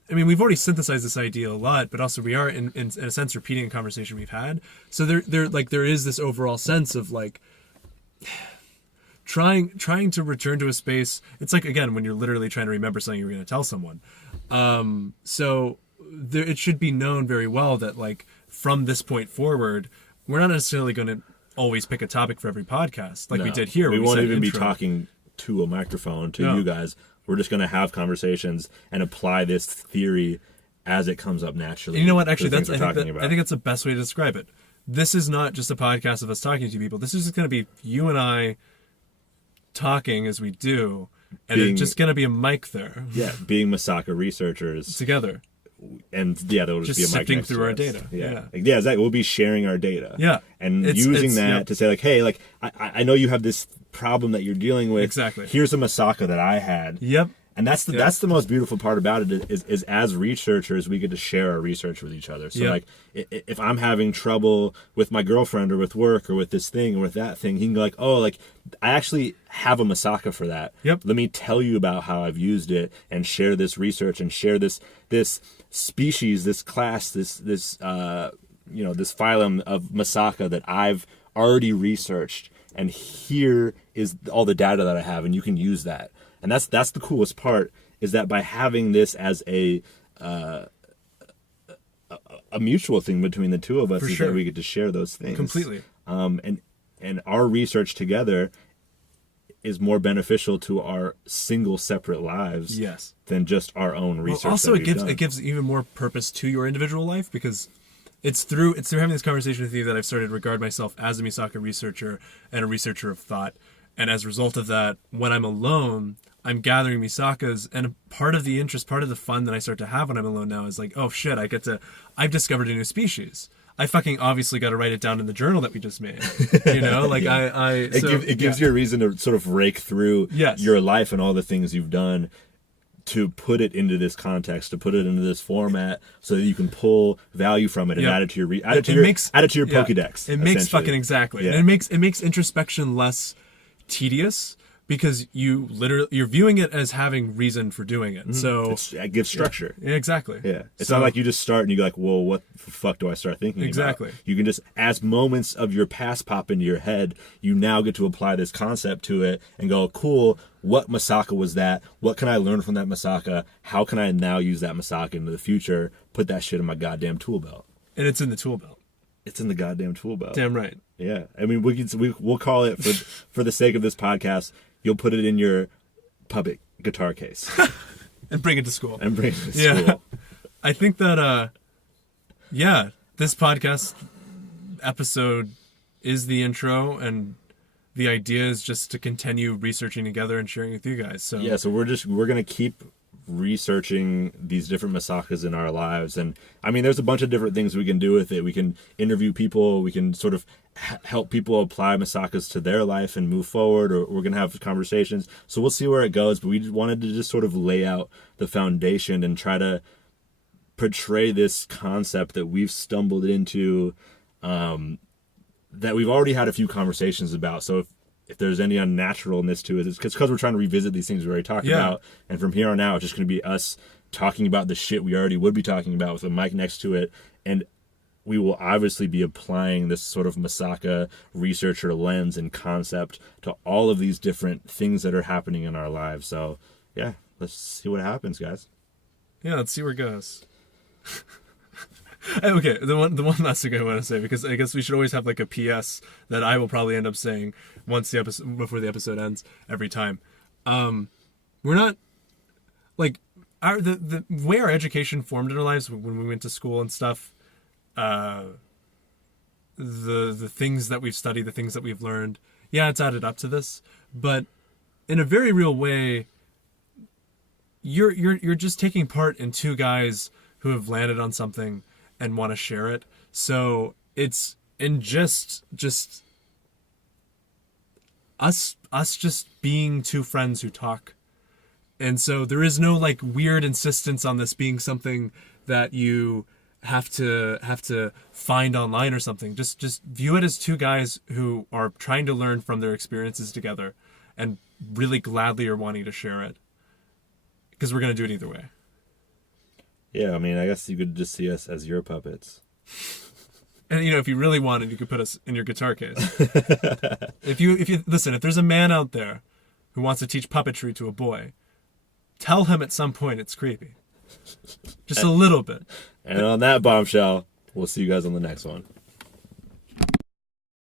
I mean, we've already synthesized this idea a lot, but also we are in a sense repeating a conversation we've had. So there is this overall sense of like trying to return to a space. It's like, again, when you're literally trying to remember something you were going to tell someone. So it should be known very well that like from this point forward, we're not necessarily going to always pick a topic for every podcast like we did here. We won't even be talking to a microphone to you guys. We're just going to have conversations and apply this theory as it comes up naturally. And you know what? Actually, I think that's the best way to describe it. This is not just a podcast of us talking to people. This is just going to be you and I talking as we do, and it's just going to be a mic there. Yeah, being Misaka researchers together. And there'll just be a mic sifting next through to our us. data. Yeah, exactly. We'll be sharing our data. Yeah, and using that to say like, hey, like I know you have this problem that you're dealing with. Exactly. Here's a Misaka that I had. Yep. And that's the most beautiful part about it is as researchers we get to share our research with each other. So like if I'm having trouble with my girlfriend or with work or with this thing or with that thing, he can go like, oh, like I actually have a Misaka for that. Yep. Let me tell you about how I've used it and share this research and share this species, this class, this phylum of Misaka that I've already researched, and here is all the data that I have, and you can use that. And that's the coolest part, is that by having this as a mutual thing between the two of us, is that we get to share those things completely. And our research together is more beneficial to our single separate lives than just our own research. Also, it gives even more purpose to your individual life, because it's through having this conversation with you that I've started to regard myself as a Misaka researcher and a researcher of thought. And as a result of that, when I'm alone, I'm gathering Misakas, and part of the interest, part of the fun that I start to have when I'm alone now is like, oh shit, I've discovered a new species. I fucking obviously got to write it down in the journal that we just made. You know, like it gives you a reason to sort of rake through your life and all the things you've done, to put it into this context, to put it into this format, so that you can pull value from it and add it to your Pokédex. It makes fucking exactly. And it makes introspection less tedious, because you're viewing it as having reason for doing it. So it gives structure. Yeah, exactly. Yeah. It's not like you just start and you go like, well, what the fuck do I start thinking about? You can just, as moments of your past pop into your head, you now get to apply this concept to it and go, cool, what Misaka was that? What can I learn from that Misaka? How can I now use that Misaka into the future? Put that shit in my goddamn tool belt. And it's in the tool belt. It's in the goddamn tool belt. Damn right. Yeah. I mean, we'll call it, for the sake of this podcast, you'll put it in your puppet guitar case. And bring it to school. Yeah. I think that, this podcast episode is the intro, and the idea is just to continue researching together and sharing with you guys. So Yeah, so we're gonna keep researching these different Misakas in our lives, and I mean, there's a bunch of different things we can do with it. We can interview people, we can sort of help people apply Misakas to their life and move forward, or we're gonna have conversations. So we'll see where it goes, but we wanted to just sort of lay out the foundation and try to portray this concept that we've stumbled into, that we've already had a few conversations about. So if there's any unnaturalness to it, it's because we're trying to revisit these things we already talked about. And from here on out, it's just going to be us talking about the shit we already would be talking about with a mic next to it. And we will obviously be applying this sort of Misaka researcher lens and concept to all of these different things that are happening in our lives. So yeah, let's see what happens, guys. Yeah, let's see where it goes. Okay, the one last thing I want to say, because I guess we should always have like a PS that I will probably end up saying once the episode, before the episode ends, every time. We're not like the way our education formed in our lives when we went to school and stuff. The things that we've studied, the things that we've learned, yeah, it's added up to this, but in a very real way, you're just taking part in two guys who have landed on something and want to share it. So it's in just us just being two friends who talk. And so there is no like weird insistence on this being something that you have to find online or something. Just view it as two guys who are trying to learn from their experiences together and really gladly are wanting to share it. Because we're going to do it either way. Yeah, I mean, I guess you could just see us as your puppets. And, if you really wanted, you could put us in your guitar case. If you listen, if there's a man out there who wants to teach puppetry to a boy, tell him at some point it's creepy. Just a little bit. And on that bombshell, we'll see you guys on the next one.